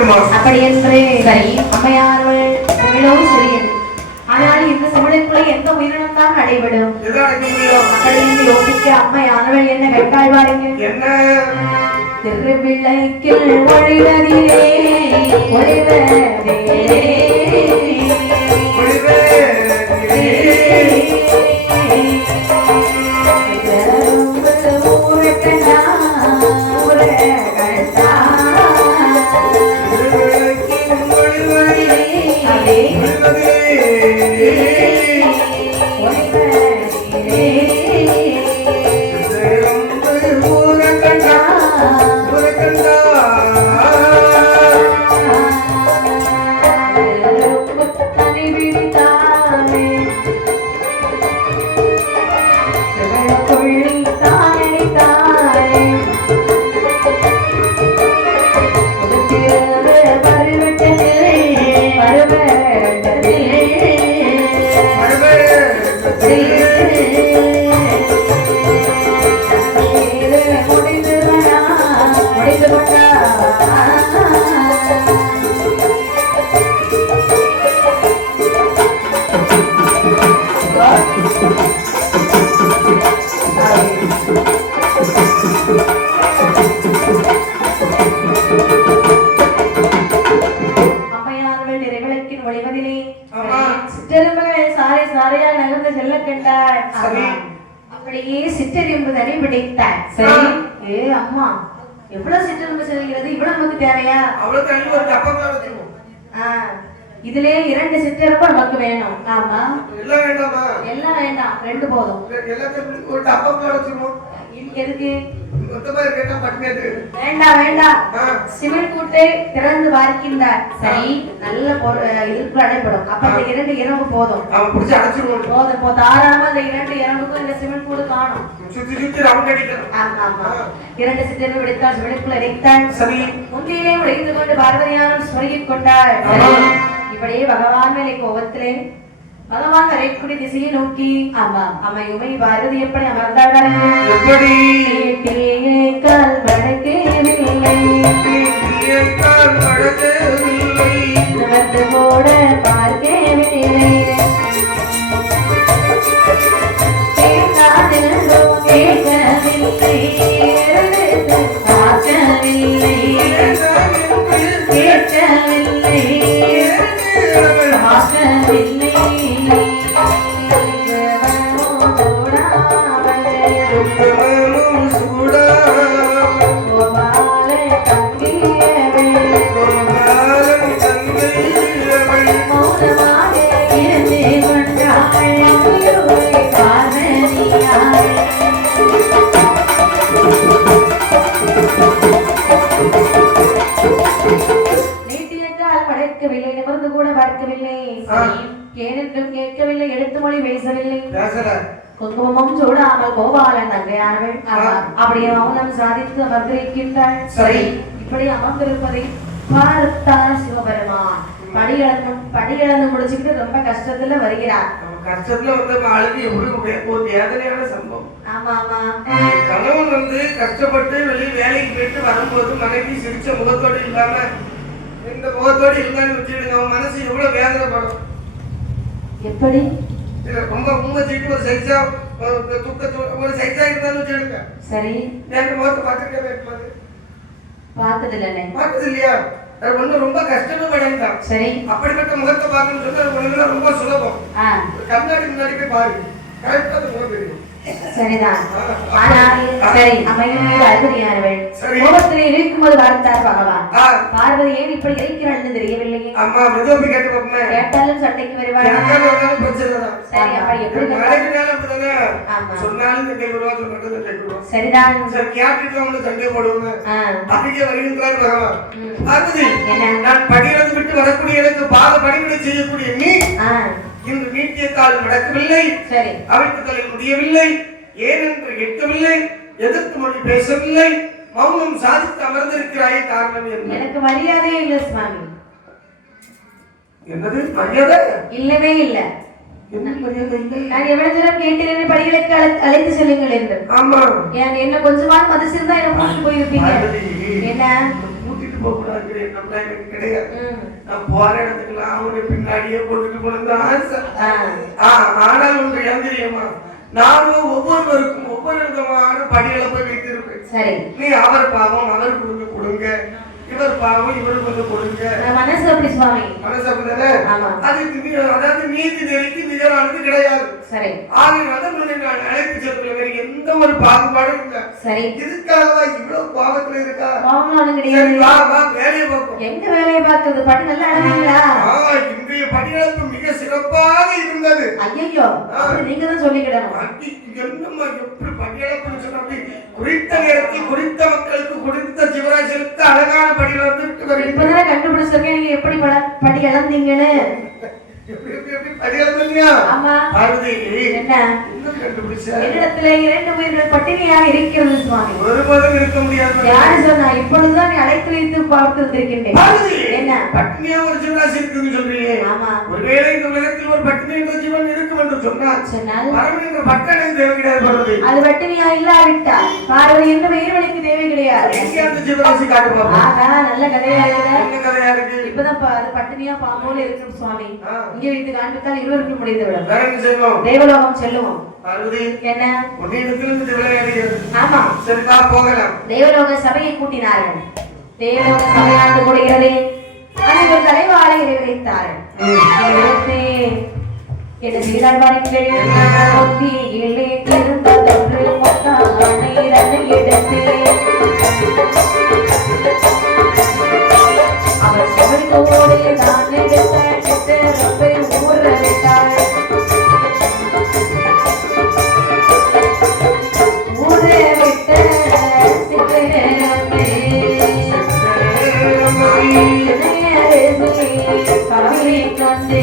அப்படி என்று சரி அம்மையார்கள் மிகவும் சிறியது. ஆனால் இந்த சமூகத்துக்குள்ளே எந்த உயிரினம் தான் நடைபெறும்? அப்படி என்று யோசிக்க அம்மையானவள் என்ன கேட்டாள் பாருங்க. திருவிளைக்கில் ஒளிவதிலே ஒளிவதிலே அப்படியே சிற்றெரும்பு தனி பிடித்தார். சரி ஏ அம்மா எவ்வளவு சிற்றெரும்பு செல்கிறது, இவ்வளவு நமக்கு தேவையா? அவ்வளவு தண்ணி ஒரு டப்பா வச்சுக்கோ. இதுல 2 சிற்றெரும்பு நமக்கு வேணும். ஆமா எல்லாம் வேண்டாமா? எல்லாம் வேண்டாம், 2 போதும். எல்லாத்துக்கும் ஒரு டப்பா வச்சுக்கோ. எதுக்கு? வேண்டாம் வேண்டாம், சிமெண்ட் கூட்டை திறந்து பார்க்கின்றார். சரி நல்ல இதுக்கு அடைப்படும். அப்ப அந்த 2 இரவு போதும். போதும் போதும், தாராளமா அந்த 2 இரவுக்கும் இந்த சிமெண்ட் கூடு காணும். ஆமா 2 சிற்றெரும்பு விடுத்தால் சிமெண்ட்குள்ள இறைத்தாள். முந்தியிலே உடைந்து கொண்டு பார்வதியாரும் சொருகிக் கொண்டாள். இப்படியே பகவான் மேலே கோபத்திலே பகவான் அரைக்குடி திசையை நோக்கி அமையுமை பார்வதி எப்படி அமர்ந்தார்கள்? எப்படி கால் மடக்கவில்லை போட பார்க்கவில்லை கேட்கவில்லை பார்க்கவில்லை கேட்கவில்லை பார்க்கவில்லை நிமிர்ந்து கூட பார்க்கவில்லை, கேட்கவில்லை, எடுத்து மொழி பேசவில்லை, குங்குமம் சூடாமல் கோபாலன் தங்கையானவள் அப்படியே மௌனம் சாதித்து அமர்ந்திருக்கின்றாள். சரி இப்படி அமர்ந்திருப்பதை பார்த்தார் சிவபெருமான். படியிழந்து முடிச்சுக்கிட்டு ரொம்ப கஷ்டத்துல வருகிறார். கஷ்டத்துல வந்து ஆளுக்கு எவ்வளவு ஒரு வேதனையான சம்பவம். ஆமா ஆமா, கணவன் வந்து கஷ்டப்பட்டு வெளியே வேலைக்கு போயிட்டு வரும்போது மனைவி சிரிச்ச முகத்தோடு இல்லாம இந்த முகத்தோடு இருந்தான்னு வச்சுடுங்க, அவன் மனசு எவ்வளவு வேதனைப்படும். எப்படி? ரொம்ப உங்க சீட்டு ஒரு சைஸா ஒரு சைஸா இருந்தாலும் வச்சுடுங்க. சரி என் முகத்தை பார்த்துருக்கேன், பார்த்தது இல்லை. பார்த்தது இல்லையா? ஒண்ணு ரொம்ப கஷ்டமும் கிடையாது. சரி அப்படிப்பட்ட முகத்தை பார்க்கணும்னு சொன்னா ரொம்ப சுலபம். கண்ணாடி முன்னாடி போய் பாருங்க, கரெக்டா முகம் தெரியும். சரிதான். ஆனால் சரி அமையும் அருமையானவள் கோபத்திலே இருக்கும்போது பார்த்தார் பகவான். பார்வதி ஏன் இப்படி இருக்கிறாள்னு தெரியவில்லையே. அம்மா மெதுவா கேட்டு பாப்போமே, கேட்டாலும் சட்டைக்கு வருவாள். சரி அப்ப எப்படி சொன்னாலும் சண்டை போடுவாங்க, மட்டும் சண்டை போடுவாங்க. சரிதான். சரி கேட்டுட்டு வந்து சண்டை போடுவாங்க. அப்படியே வருகின்றார் பகவான். பார்வதி நான் படியிலிருந்து விட்டு வரக்கூடிய எனக்கு பாத பணிவிடை செய்யக்கூடிய நீ இன்று நீட்டிய கால் நடக்கவில்லை, அவிழ்த்துதலை முடியவில்லை, ஏனென்று எட்டவில்லை, எதிர்த்து மொழி பேசவில்லை, மௌனம் சாதித்து அமர்ந்திருக்கிறாயே, காரணம் என்ன? எனக்கு மரியாதையே இல்லை சுவாமி. என்னது மரியாதை? இல்லவே இல்லை. என்ன மரியாதை இல்லை? நான் எவ்வளவு தூரம் கேட்டேன் படிகளுக்கு அழைத்து செல்லுங்கள் என்று. ஆமா என்ன கொஞ்சமான மதிச்சிருந்தா என்ன கூட்டிட்டு போயிருப்பீங்க. என்ன கூட்டிட்டு போக கூடாது நம்மள எனக்கு கிடையாது. நான் போற இடத்துக்குலாம் அவனுடைய பின்னாடியே கொண்டுட்டு போனது ஆசை. ஆனால் ஒன்று எந்திரியமா நானும் ஒவ்வொருவருக்கும் ஒவ்வொரு விதமான படிகளை போய் வைத்திருப்பேன். நீ அவர் பாவம் அவர் கொடுங்க, இவர் பாவம் இவர் கொஞ்சம் கொடுங்க. மனசு அப்படி சுவாமி, மனசு அப்படிதானே. அதாவது நீதி நெறிக்கு நிகரானது கிடையாது. சரி, ஆகையினால நான் அழைப்பு சேர்க்கல, வேற எந்த ஒரு பாகுபாடும் இல்லை. சரி, இதுக்காகவா இவ்வளவு பாவத்துல இருக்கா? வா வா வேலையை பார்ப்போம். எங்க வேலையை பார்க்கறது? படி நல்லா அழகீங்களா? இன்றைய படியளப்பு மிக சிறப்பாக இருந்தது. ஐயோ, நீங்க தான் சொல்லிக்கிடணும். என்னம்மா எப்படி படியளப்புன்னு சொன்னா, குறித்த நேரத்தில் குறித்த மக்களுக்கு குறித்த சிவராஜனுக்கு அழகான படியில வந்து விட்டு வரீங்க. இப்பதான் கண்டுபிடிச்சிருக்கேன் நீங்க எப்படி படி இழந்தீங்கன்னு. பட்டினியாக இருக்கிறது சுவாமி. ஒருபோதும் இருக்க முடியாது. யாரு சொன்னா? இப்பொழுதுதான் நீ அழைத்து வைத்து பார்த்திருக்கின்றேன். என்ன பட்டினியா ஒரு ஜீவராசி இருக்குன்னு சொல்றீங்க? ஆமா. ஒருவேளை இந்த உலகத்தில் ஒரு பட்டினி என்ற ஜீவன் இருக்கும் என்று சொன்னால் பரமேந்திர பட்டனை தேவை கிடையாது. அது பட்டினியா இல்லாவிட்டால் பார்வதி என்ற இறைவனுக்கு தேவை கிடையாது. எங்க அந்த ஜீவராசி காட்டு பாப்போம். நல்ல கதையா இருக்கு. என்ன கதையா இருக்கு? இப்பதான் அது பட்டினியா பாம்போல இருக்கும் சுவாமி. இங்கே வைத்து காண்பித்தால் இருவருக்கு முடிந்துவிடும். வேற என்ன செய்வோம்? தேவலோகம் செல்லுவோம். பார்வதி என்ன ஒன்னிடத்திலிருந்து விளையாடுகிறது. ஆமா, சரிப்பா போகலாம். தேவலோக சபையை கூட்டினார்கள். தேவலோக சபையாண்டு கூடுகிறது. அனைவர் தலைவாழை நிறைவேற்றார்கள். என்ன செய்தார் பாருங்கள். ஒத்தியிலே இருந்ததொன்று மொத்தானை எடுத்து அவர் சொல்லிக்கோடு நான் எடுத்த ரொம்ப ஊற விட்டாள். ஊற விட்ட கவி கண்டே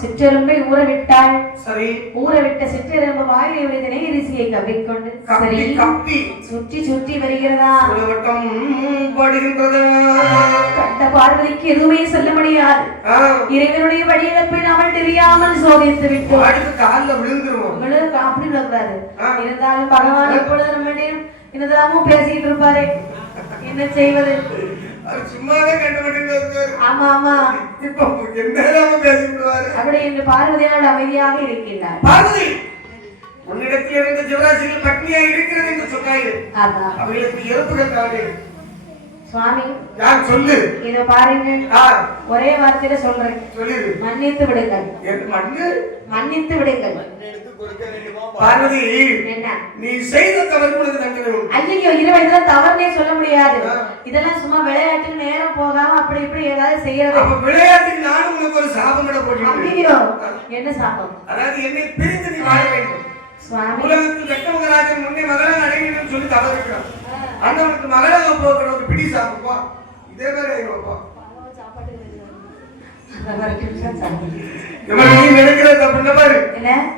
சிற்றெரும்பை ஊறவிட்டாள். சரி, ஊறவிட்ட சிற்றெரும்பு வாயிலை விழுதினை ரிசியை கவ்விக்கொண்டு சரி சுற்றி சுற்றி வருகிறதா? கண்ட பார்வதிக்கு எதுவுமே சொல்ல முடியாது. இறைவனுடைய வழியிழப்பை நாமல் தெரியாமல் சோதித்து விட்டோம். அப்படி விடக்கூடாது. இருந்தாலும் பகவான் எப்பொழுது நம்முடைய என்னதெல்லாமும் பேசிட்டு இருப்பாரு. என்ன செய்வது? சும்மாவே கண்டுபிடிக்கிறது. ஆமா ஆமா, இப்ப என்ன பேசிவிடுவாரு. அப்படி என்று பார்வதியோடு அமைதியாக இருக்கின்றார். பார்வதி, உன்னிடத்தில் இருந்த ஜீவராசிகள் பட்னியாக இருக்கிறது என்று சொன்னாய். அவர்களுக்கு இறப்புகள் தானே சுவாமி? நான் சொல்லு. இத பாருங்க, ஒரே வார்த்தையில சொல்றேன். சொல்லிடு. மன்னித்து விடுங்கள். மன்னித்து விடுங்கள். பார்வதி, என்ன நீ செய்த தவறுக்கு தண்டனை உண்டு. ஐயோ, இதெல்லாம் தவறுனே சொல்ல முடியாது. இதெல்லாம் சும்மா விளையாட்டுக்கு நேரம் போகாம அப்படி இப்படி ஏதாவது செய்யறது. அப்ப விளையாட்டுக்கு நானும் உனக்கு ஒரு சாபம் விட போறேன். ஐயோ, என்ன சாபம்? அதாவது என்னை பிரிந்து நீ வாழ வேண்டும். சுவாமி, உலகத்தில் வெட்டமகராஜன் முன்னே மகளாக அடையணும்னு சொல்லி தவறுக்கிறான். அண்ணனுக்கு மகளாக போகிற ஒரு பிடி சாப்பிடுப்பா. இதே மாதிரி ஆயிடுவாப்பா. நீ நினைக்கிற தப்பு பாரு.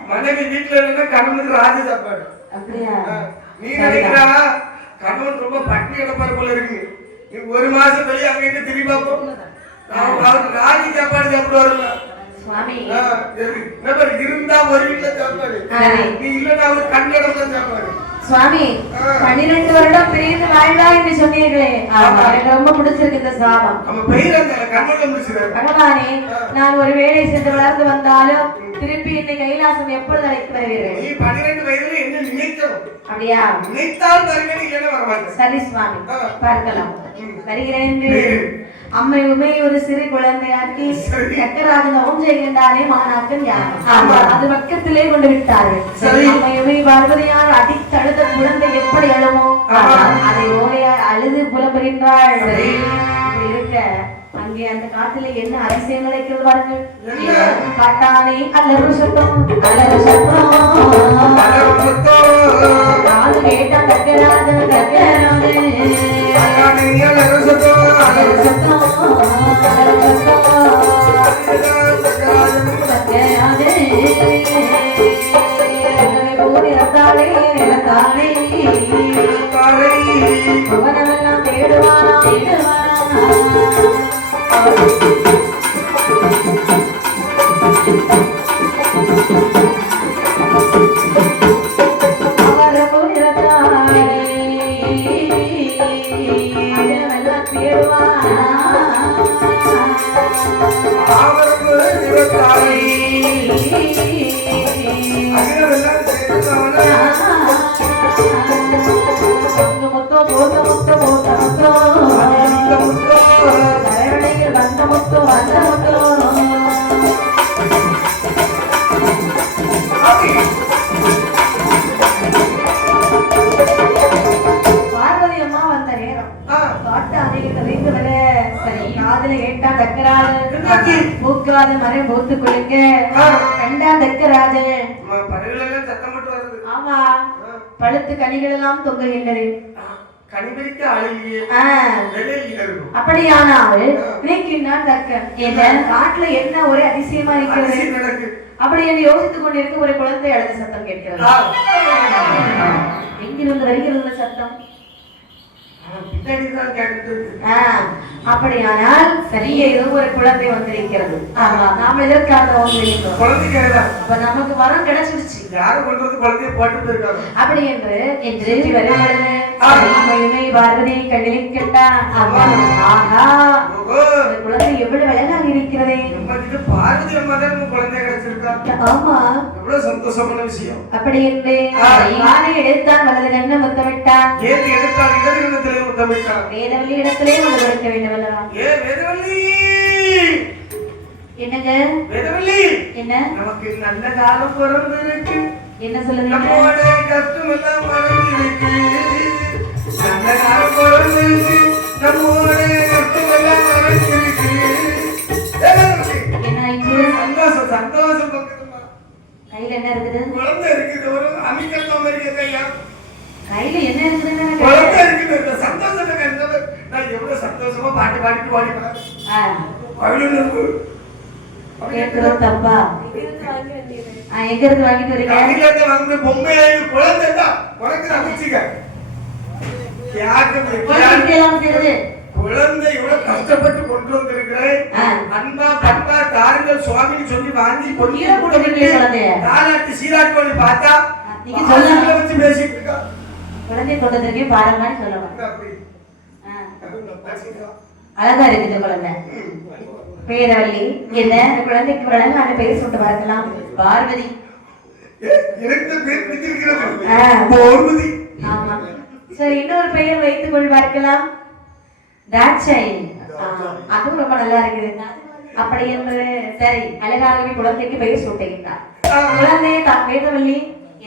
மனைவி வீட்டுல இருந்தா கணவனுக்கு ராஜ சாப்பாடு. அப்படியா? நீ நினைக்கிறா கணவன் ரொம்ப பட்டினி கிடப்பாரு போல இருக்கு. நீ ஒரு மாசம் வெளியே அங்க இருந்து திரும்பி பார்ப்போம். அவருக்கு ராஜ சாப்பாடு சாப்பிடுவாருங்க. இருந்தா ஒரு வீட்டுல சாப்பாடு, நீ இல்லன்னா அவருக்கு கண்ணடம் தான் சாப்பாடு. சுவாமி, 12 வருடம் பிரிந்து வாழ்வா என்று சொன்னீர்களே, எனக்கு ரொம்ப பிடிச்சிருக்கு இந்த சாபம். பகவானே, நான் ஒரு வேலை சென்று வளர்ந்து வந்தாலும் திருப்பி என்னை கைலாசம் எப்பொழுது அழைத்து வருவீர்கள்? நீ 12 வயதுல என்ன நினைக்கணும்? அப்படியா? நினைத்தால் வருவேன், இல்லைன்னா வரமாட்டேன். சரி சுவாமி, பார்க்கலாம். வருகிறேன். அம்மையுமே ஒரு சிறு குழந்தையாக்கி சக்கராஜன் ஓம் செய்கின்றானே மாணாக்கன் யார் அது பக்கத்திலே கொண்டு விட்டார்கள். அம்மையுமே பார்வதியார் அடித்தழுத குழந்தை எப்படி அழுமோ அதை ஓலையார் அழுது புலம்புகின்றாள். இருக்க அங்கே அந்த காட்டில என்ன அதிசயம் நடக்கிறது பாருங்கள். காட்டானே அல்லறு சத்தம் அல்லறு சத்தம் காது கேட்டா தக்கராஜன் தக்கராஜன் அல்லறு சத்தம் அல்லறு சத்தம் அல்லறு சத்தம் தக்கராஜன் போதி ரத்தாளே ரத்தாளே அவனவெல்லாம் தேடுவானா தேடுவானா மரம் போத்து குளிக்க கண்டா தக்கராஜன் ஆமா பழுத்து கனிகள் எல்லாம் தொங்குகின்றது. அப்படியானால் நினைக்கின்றான் தக்கன் என்ன காட்டுல என்ன ஒரே அதிசயமா இருக்கிறது அப்படி என்று யோசித்துக் கொண்டிருக்க ஒரு குழந்தை அழுத சத்தம் கேட்கிறது. எங்கிருந்து வருகிறது சத்தம்? அப்படியானால் சரியா ஏதோ ஒரு குழந்தை வந்திருக்கிறது. நாம எதற்காக அப்ப நமக்கு வரம் கிடைச்சிருச்சு அப்படி என்று பார்வதி கண்ணில் கேட்டான். குழந்தை எவ்வளவு அழகாக இருக்கிறதே. ஆமா எவ்வளவு சந்தோஷமான விஷயம். அப்படி என்று யாரை எடுத்தான் வலது கண்ணை முத்தமிட்டான். வேதவல்லி இடத்திலே கொண்டு கொடுக்க வேண்டும் அல்லவா? என்னங்க வேதவல்லி என்ன நமக்கு நல்ல காலம் பிறந்திருக்கு. என்ன சொல்லுங்க? நம்மோட கஷ்டம் எல்லாம் மறந்திருக்கு. நல்ல காலம் பிறந்திருக்கு. நம்மோட கஷ்டம் எல்லாம் மறந்திருக்கு. என்ன இங்க சந்தோஷம் சந்தோஷம் பக்கத்துல கையில என்ன இருக்குது? குழந்தை இருக்குது. ஒரு அமிக்கல்ல மாதிரி இருக்கையா கையில என்ன இருக்குதுன்னு குழந்தை இருக்குது. சந்தோஷமா இருந்தது. நான் எவ்வளவு சந்தோஷமா பாட்டு பாடிட்டு ஓடிப்பேன். கேட்கிறது தப்பா? எங்க இருந்து வாங்கிட்டு வரீங்க? அங்கில இருந்து வாங்குற பொம்மை குழந்தை தான். உனக்கு நான் குச்சிக்க குழந்தை இவ்வளவு கஷ்டப்பட்டு கொண்டு வந்திருக்கிறேன். அன்பா பண்பா தாருங்கள் சுவாமின்னு சொல்லி வாங்கி தாராட்டி சீராட்டி பார்த்தா நீங்க சொல்ல வச்சு பேசிட்டு இருக்கா. குழந்தை கொண்டதற்கே பாரமான்னு சொல்லலாம். அழகா இருக்குது குழந்தை. பேரவல்லி என்ன குழந்தைக்கு அழகான பெயர் சொல்லிட்டு பார்க்கலாம். பார்வதி. ஆமா சரி இன்னொரு பெயர் வைத்துக் கொள் பார்க்கலாம். அதுவும் ரொம்ப நல்லா இருக்குது. அப்படி என்று சரி அழகாகவே குழந்தைக்கு பெயர் சூட்டுகின்றார். குழந்தை வேதவல்லி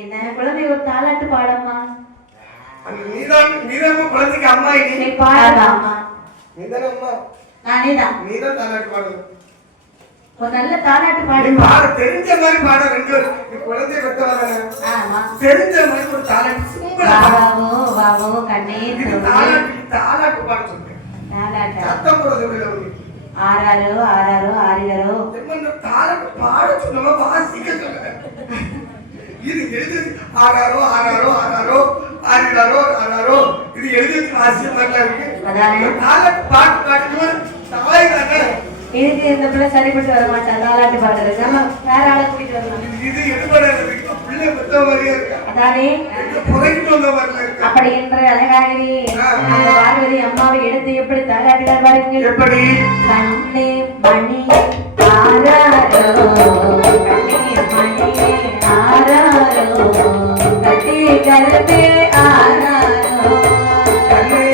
என்ன குழந்தை ஒரு தாலாட்டு பாடம்மா. குழந்தைக்கு அம்மா பாடலாமா? நானேதான் நீதான் தாலாட்டு பாடு. ஒரு நல்ல தாலாட்டு பாடு. பாட தெரிஞ்ச மாதிரி பாட. ரெண்டு குழந்தை பெற்ற வராங்க. ஆமா தெரிஞ்ச மாதிரி ஒரு தாலாட்டு சிம்பிளா வாவோ வாவோ கண்ணே தாலாட்டு தாலாட்டு பாட சொல்றேன். தாலாட்டு சத்தம் போட சொல்லுங்க. ஆராரோ ஆராரோ ஆரிரோ என்ன தாலாட்டு பாட சொன்னமா வாசிக்க சொல்லுங்க. இது எழுது ஆராரோ ஆராரோ ஆராரோ ஆரிரோ ஆராரோ இது எழுதி வாசிக்க நல்லா இருக்கு. அதானே தாலாட்டு பாட்டு பாடுறது தாய் தானே. இதுக்கு இந்த பிள்ளை சரிப்பட்டு வர மாட்டான் தாலாட்டு பாடுறது. நம்ம வேற ஆளை கூட்டிட்டு வரலாம். இது எடுபடாது பிள்ளை பெத்த மாதிரியே இருக்கு. அதானே புதைக்கிட்டு வந்த மாதிரி இருக்கு. அப்படி என்ற அழகாகவே அந்த பார்வதி அம்மாவை எடுத்து எப்படி தாலாட்டினார் பாருங்க. எப்படி கண்ணே மணி ஆராரோ கண்ணே மணி ஆராரோ கட்டி கருப்பே ஆராரோ கண்ணே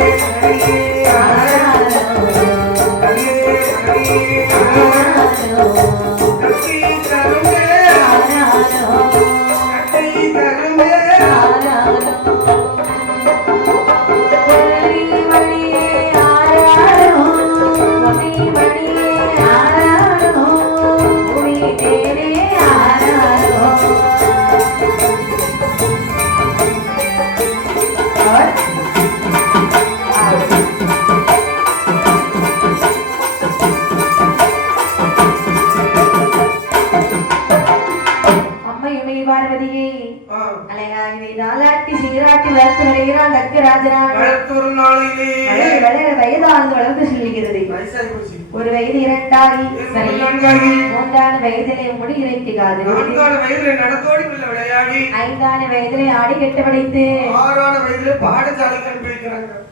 மணி ஆராரோ கண்ணே பார்வதியே அழகாகினை நாளாட்டி சீராட்டி வளர்த்து வருகிறான் தக்கராஜனான். வயதானது வளர்ந்து செல்கிறது. ஒரு வயது இரண்டாகி மூன்றான வயதிலே முடி இறைக்காது. ஐந்தான வயதிலே ஆடி கெட்டு படித்து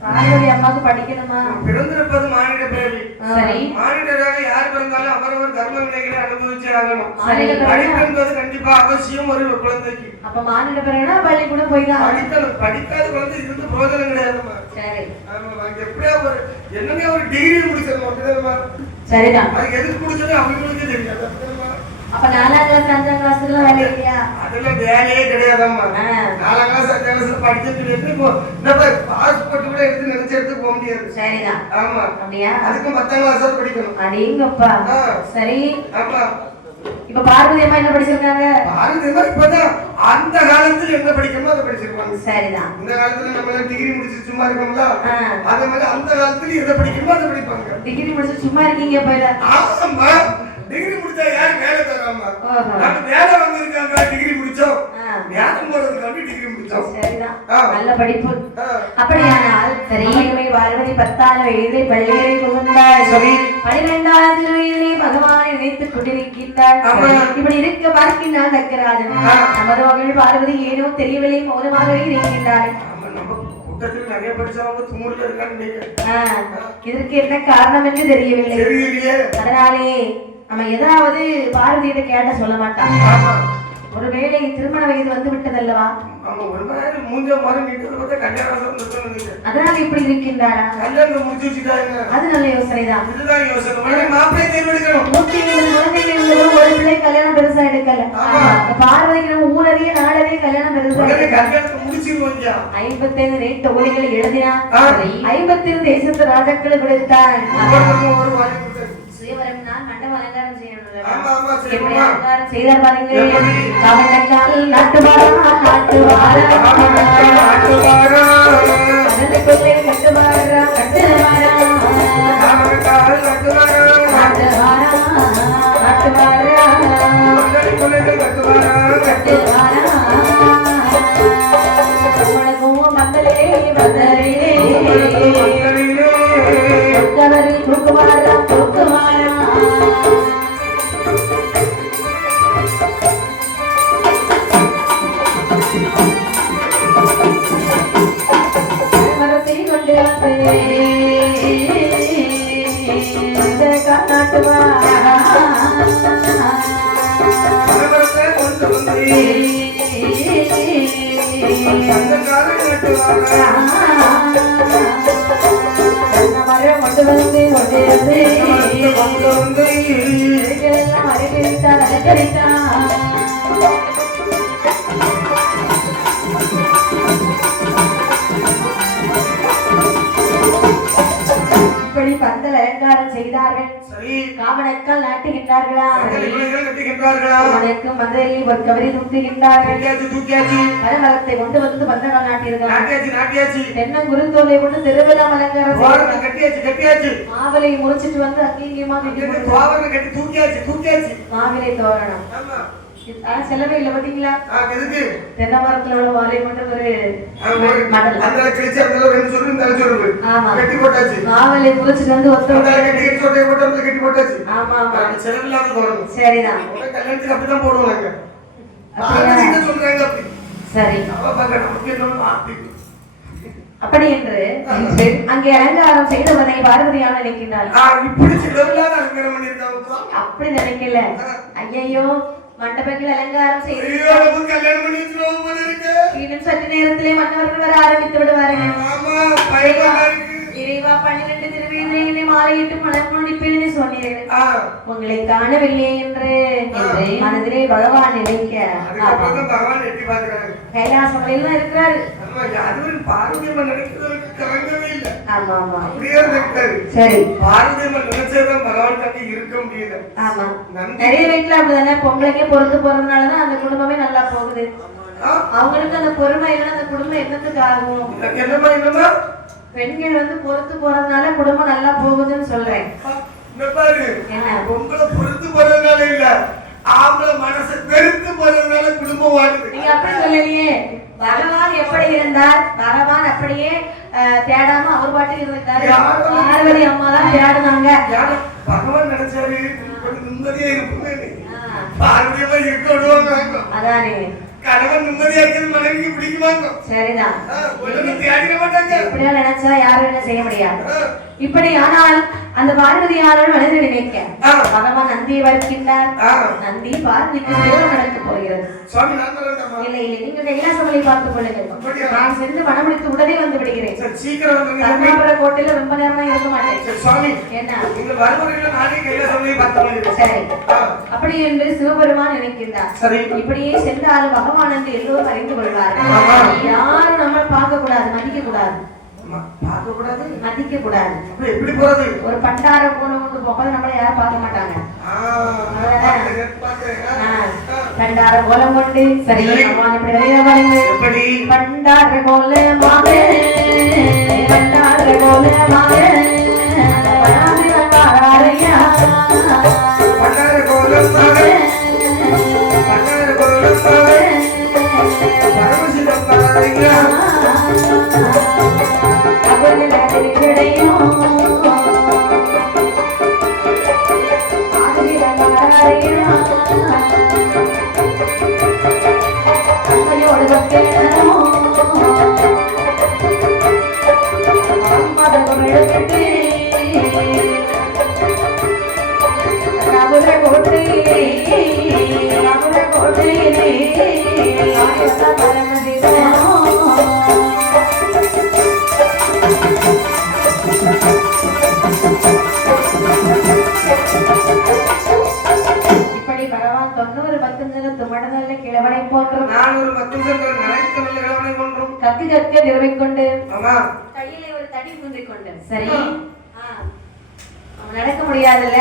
பார்வதி அம்மாவுக்கு படிக்கணுமா? பிறந்திருப்பது மானிட பிறவி. சரி, மானிடராக யார் பிறந்தாலும் அவரவர் கர்ம வினைகளை அனுபவிச்சே ஆகணும். படிப்பு என்பது கண்டிப்பா அவசியம் ஒரு குழந்தைக்கு. அப்ப மானிட பிறகுனா பள்ளிக்கூடம் போய் தான் படிக்கணும். படிக்காத குழந்தை இருந்து பிரயோஜனம் கிடையாதுமா. சரி, எப்படியா ஒரு என்னமே ஒரு டிகிரி முடிச்சிடணும் அப்படிதானமா? சரிதான். அது எதுக்கு முடிச்சது அவங்களுக்கு தெரியாது. அப்ப 4ஆம் கிளாஸ் 5ஆம் கிளாஸ்ல வேலை இல்லையா? அதெல்லாம் வேலையே கிடையாதம்மா. 4ஆம் கிளாஸ் 5ஆம் கிளாஸ் படிச்சுட்டு பாஸ்போர்ட் கூட எடுத்து நினைச்ச எடுத்து போக முடியாது. சரிதான். ஆமா, அப்படியா? அதுக்கு 10ஆம் கிளாஸ் படிக்கணும். அடேங்கப்பா. சரி, ஆமா. இப்ப பார்வதி அம்மா என்ன படிச்சிருக்காங்க? பார்வதி அம்மா இப்பதான் அந்த காலத்துல என்ன படிக்கணுமோ அதை படிச்சிருப்பாங்க. சரிதான். இந்த காலத்துல நம்ம டிகிரி முடிச்சு சும்மா இருக்கோம்ல, அதே மாதிரி அந்த காலத்துல எதை படிக்கணுமோ அதை படிப்பாங்க. டிகிரி முடிச்சு சும்மா இருக்கீங்க போயிட. ஆமா, டிகிரி முடிச்சா யாரு வேலை தராமா? நம்ம வேலை வாங்கிருக்காங்க டிகிரி முடிச்சோம், ஞானம் போறதுக்காண்டி டிகிரி முடிச்சோம். சரிதான், நல்ல படிப்பு. அப்படியானால் சரி, பார்வதி 10ஆம் வயதிலே பள்ளியை புகுந்தாள். சரி, 12ஆம் வயதிலே பகவானை நினைத்துக் கொண்டிருக்கின்றாள். இப்படி இருக்க பார்க்கின்றாள் தக்கராஜன். நமது மகள் பார்வதி ஏனோ தெரியவில்லை, மௌனமாகவே இருக்கின்றாள். நிறைய படிச்சவங்க துமுறுல இருக்கான்னு நினைக்கிறேன். இதற்கு என்ன காரணம் என்று தெரியவில்லை. அதனாலே நம்ம ஏதாவது பார்வதியிட்ட கேட்ட சொல்ல மாட்டான். ஒருவேளை திருமண வயது வந்து விட்டதல்லவா? அதனால இப்படி இருக்கின்றாரா? அது நல்ல யோசனைதான். ஒரு பிள்ளை கல்யாணம் பெருசா எடுக்கல. பார்வதிக்கு நம்ம ஊரறிய நாடறிய கல்யாணம் பெருசா 55 ரேட் தொகுதிகளை எழுதினா 57 தேசத்து ராஜாக்களை கொடுத்தான். அலங்காரம் செய்யணும். செய்தார் பாருங்க. பந்தல் அலங்காரம் செய்தார்கள். காவணக்கால் நாட்டுகின்றார்களா? மதுரையில் ஒரு கவரி தூக்குகின்றார்கள். மரமரத்தை கொண்டு வந்து பந்தங்கள் நாட்டியிருக்கிறார்கள். தென்னங்குருத்தோலை கொண்டு திருவிழா அலங்காரம் மாவிலை முறிச்சிட்டு வந்து அங்கேயுமா மாவிலை தோரணம் செலவே இல்ல பாத்தீங்களா? தென்னை மரத்துல உள்ள வாழை மட்டும் ஒரு மடல் மாவிலை முறிச்சிட்டு வந்து சரிதான். சரி, அப்படி என்று அங்கே அலங்காரம் செய்தவனை பார்வதியாக நினைக்கின்றாள். அப்படி நினைக்கல. ஐயோ, மண்டபங்கள் அலங்காரம் செய்து இன்னும் சற்று நேரத்திலே மன்னவர்கள் வர ஆரம்பித்து விடுவார்கள். இறைவா, 12 திருவேதிரை மாலையிட்டு மலர் முடிப்பேன்னு சொன்னீர்கள். உங்களை காணவில்லை என்று மனதிலே பகவான் நினைக்க கைலாசம் இருக்கிறாரு. நிறைய வீட்டுல அப்படிதானே பொங்கலைக்கே பொறுத்து போறதுனாலதான் அந்த குடும்பமே நல்லா போகுது. அவங்களுக்கு அந்த பொறுமை இல்லைன்னா அந்த குடும்பம் என்னத்துக்கு ஆகும்? என்னமா பெண்கள் வந்து பொறுத்து போறதுனால குடும்பம் நல்லா போகுதுன்னு சொல்றேன். உங்களை பொறுத்து போறதுனால இல்ல, ஆம்பளை மனசை வெறுத்து போறதுனால குடும்பம் வாழுது. நீங்க அப்படி சொல்லலையே. பகவான் எப்படி இருந்தார்? பகவான் அப்படியே தேடாம அவர் பாட்டுக்கு இருந்தாரு. பார்வதி அம்மா தான் தேடினாங்க. பகவான் நினைச்சாரு கொஞ்சம் நிம்மதியா இருக்குமே, பார்வதியமா இருக்க விடுவாங்க. அதானே கணவன் நிம்மதியா இருக்கிறது மனைவிக்கு பிடிக்குமாங்க. சரிதான். தேடிட மாட்டாங்க. இப்படியா நினைச்சா யாரும் என்ன செய்ய முடியாது. இப்படி ஆனால் அந்த பார்வதியாரும் மனதில் நினைக்க பகவான் நந்தியை வருகின்றார். நந்தி பார்வதிக்கு சேவை நடக்க போகிறது. இல்லை இல்லை, நீங்க கைலாசமலை பார்த்துக் கொள்ளுங்கள். நான் சென்று மனமுடித்து உடனே வந்து விடுகிறேன். கர்ணாபுர கோட்டையில ரொம்ப நேரமா இருக்க மாட்டேன். என்ன சரி, அப்படி என்று சிவபெருமான் நினைக்கின்றார். இப்படியே சென்றாலும் பகவான் என்று எல்லோரும் அறிந்து கொள்வார்கள். யாரும் நம்ம பார்க்க கூடாது, மதிக்க கூடாது. மதிக்க கூடாது. எப்படி போறது? ஒரு பண்டார போன கொண்டு போகும்போது நம்மள யாரும் பார்க்க மாட்டாங்க. பண்டார கோலம் கொண்டு சரி பகவான் இப்படி வரைய பாருங்க. எப்படி பண்டார கோலமாக பண்டார கோலமாக பராதிரவாரையா பண்டார கோலமாக பண்டார கோலமாக பரமசிவராரையா நடக்க முடியாதுல்ல,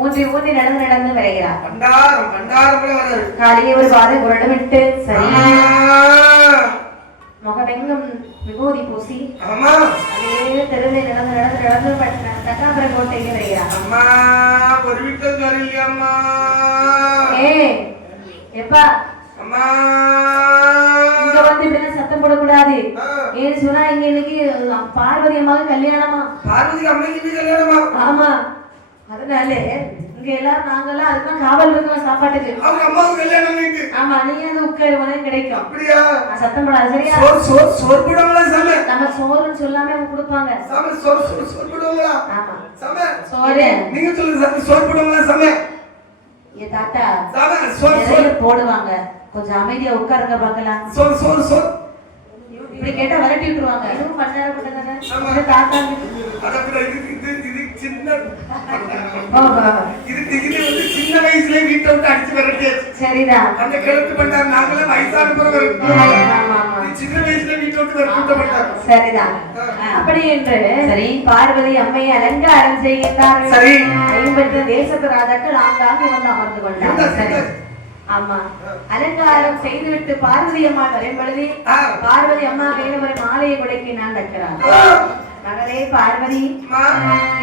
ஊன்றி ஊன்றி நடந்து நடந்து விரைகிறார். காலையே ஒரு பாதை குரடு விட்டு சரி முகமெங்கும் விபூதி பூசி அதே தெருவை நடந்து நடந்து நடந்து கர்ணாபுர கோட்டைக்கு விரைகிறார். எப்பா இங்க வந்து இப்படின்னா சத்தம் போடக்கூடாது. ஏன்னு சொன்னா இங்க இன்னைக்கு பார்வதி அம்மாவுக்கு கல்யாணமா. பார்வதி அம்மைக்கு கல்யாணமா? ஆமா, அதனால இங்க எல்லாரும் நாங்கெல்லாம் அதுதான் காவல் இருக்கோம் சாப்பாட்டுக்கு. அவங்க அம்மாவுக்கு கல்யாணம் இருக்கு. ஆமா, நீங்க அது உட்காரு உனக்கு கிடைக்கும். அப்படியா? சத்தம் போடாது சரியா? சோறு போடுவாங்களா சாமி? நம்ம சோறுன்னு சொல்லாம அவங்க கொடுப்பாங்க. சாமி சோறு போடுவாங்களா? ஆமா சாமி சோறு. நீங்க சொல்லுங்க சாமி, சோறு போடுவாங்களா சாமி? ஏ தாத்தா சாமி சோறு போடுவாங்க. கொஞ்சம் அமைதியா உட்காருங்க பார்க்கலாம். சோறு இப்படி கேட்டா விரட்டி விட்டுருவாங்க. இதுவும் பண்ணார போட்டதானே தாத்தா. இது சின்ன இது சின்ன வயசுல வீட்டை விட்டு அடிச்சு விரட்டியாச்சு. சரிதான். அந்த கிழக்கு பண்ணார். நாங்களே வயசான பிறகு சின்ன வயசுல வீட்டை விட்டு விரட்ட மாட்டாங்க. சரிதான். அப்படி என்று சரி பார்வதி அம்மையை அலங்காரம் செய்கின்றார்கள். சரி 50 தேசத்து ராஜாக்கள் ஆங்காங்கே வந்து அமர்ந்து கொண்டார். சரி ஆமா, அலங்காரம் செய்துவிட்டு பார்வதி அம்மா வரும் பொழுது பார்வதி அம்மா கையில ஒரு மாலையை குடைக்கினான் வைக்கிறார். மகளே பார்வதி,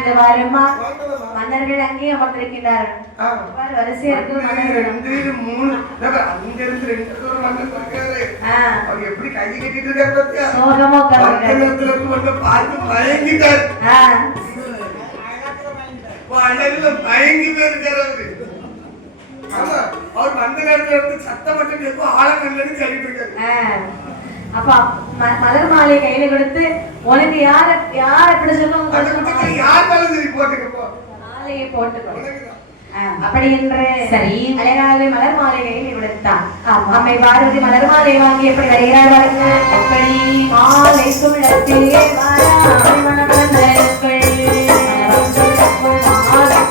இது வாரம்மா. மன்னர்கள் அங்கே அமர்ந்திருக்கிறார்கள். வரிசையா இருக்கு மன்னர்கள். சோகமோ பயங்கி போயிருக்காரு. அவர் வந்த நேரத்துல இருந்து சத்தம் மட்டும் எப்போ ஆழங்கள்லன்னு சொல்லிட்டு இருக்காரு. அப்ப மலர் மாலை கையில கொடுத்து உனக்கு யார எப்படி சொல்லுவாங்க? மாலையை போட்டுக்கோ அப்படி என்று சரி அழகாக மலர் மாலை கையில் கொடுத்தான். அம்மை பார்வதி மலர் மாலை வாங்கி எப்படி வருகிறார்கள்? எப்படி மாலை சுழத்திலே மாலை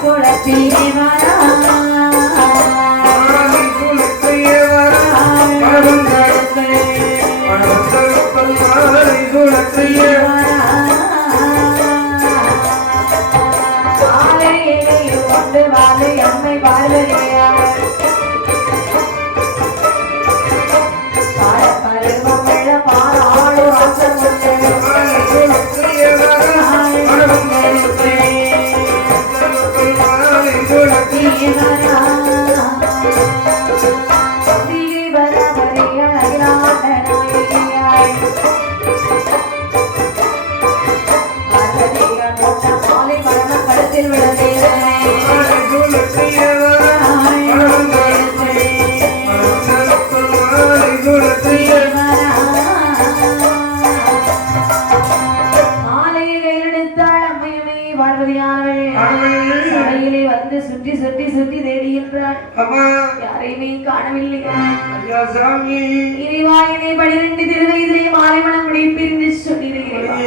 சுழத்திலே வாரா சுற்றி தேடுகின்றாள். அம்மா யாரையுமே காணவில்லையா? ஐயா சாமி இறைவா, என்னை 12 திருவயதிலே மாலை மணம் முடிப்பிருந்து சொல்லிடுகிறேன்.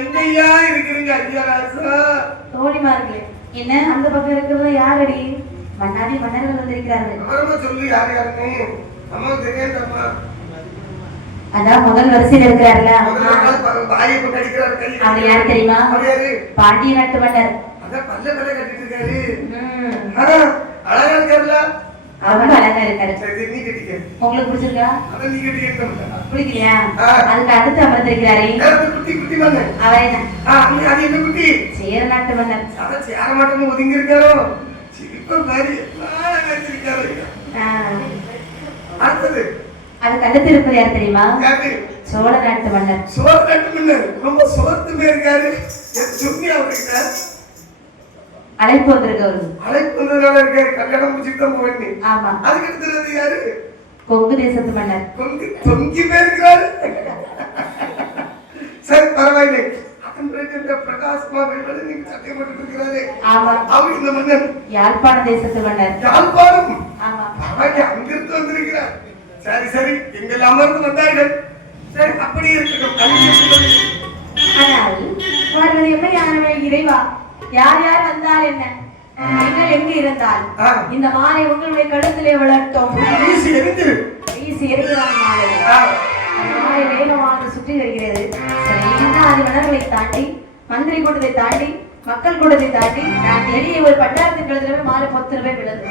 எங்கய்யா இருக்கிறீங்க ஐயா ராசா? தோழிமார்களே, என்ன அந்த பக்கம் இருக்கிறது யாரடி? மன்னாடி மன்னர்கள் வந்திருக்கிறார்கள். அவரமா சொல்லு யார் யாருன்னு. அம்மா தெரியாதம்மா. அதான் முதல் வரிசையில் இருக்கிறார்ல, வாயை போட்டு அடிக்கிறார் கை. அவர் யார் தெரியுமா? பாண்டிய நாட்டு மன்னர். அதான் பல்ல பல்ல கட்டிட்டு இருக்காரு. அழகா இருக்காருல்ல? ரொம்ப அழகா இருக்காரு. சரி, நீ கட்டிக்க. உங்களுக்கு பிடிச்சிருக்கா? அதான் நீ கட்டிக்க. பிடிக்கலையா? அதுக்கு அடுத்து அமர்ந்திருக்கிறாரே குட்டி குட்டி மன்னர். அவர் என்ன? அது என்ன குட்டி? சேர நாட்டு மன்னர். அதான் சேர மாட்டோம் ஒதுங்கி இருக்காரோ. சிரிப்ப மாதிரி வச்சிருக்காரு. அடுத்தது அதுக்கு அடுத்து இருப்பது யார் தெரியுமா? சோழ நாட்டு மன்னர். சோழ நாட்டு மன்னர் ரொம்ப சோர்த்து இருக்காரு. சொல்லி அவர்கிட்ட அழைப்பு வந்திருக்கவரு. அழைப்பு வந்ததுனால இருக்காரு. கல்யாணம் முடிச்சுட்டு தான் போவேன். ஆமா. அதுக்கு அடுத்தது யாரு? கொங்கு தேசத்து மன்னர். தொங்கி போயிருக்கிறாரு. சரி, பரவாயில்லை. பிரகாசமா நீங்க சத்தியம் போட்டு இருக்கிறாரு. ஆமா. அவர் இந்த மன்னர் யாழ்ப்பாண தேசத்து மன்னர். யாழ்ப்பாணம். ஆமா. அங்கிருந்து வந்திருக்கிறார். சரி சரி, எங்கள் அமர்ந்து வந்தார்கள். சரி, அப்படி இருக்கட்டும். ஆனால் வருவது எம்மையானவை இறைவா, யார் யார் வந்தால் என்ன, நீங்கள் எங்கு இருந்தால் இந்த மாலை உங்களுடைய கழுத்திலே விளட்டும். வீசி எரிஞ்சிரு. வீசி எரிகிறான் மாலை. மாலை வேகமாக சுற்றி வருகிறது. சரி, ஆதி மன்னர்களை தாண்டி, மந்திரி கூட்டத்தை தாண்டி, மக்கள் கூட்டத்தை தாண்டி நான் வெளியே ஒரு பண்டாரத்தின் கழுத்துல மாலை 10 ரூபாய் விழுது.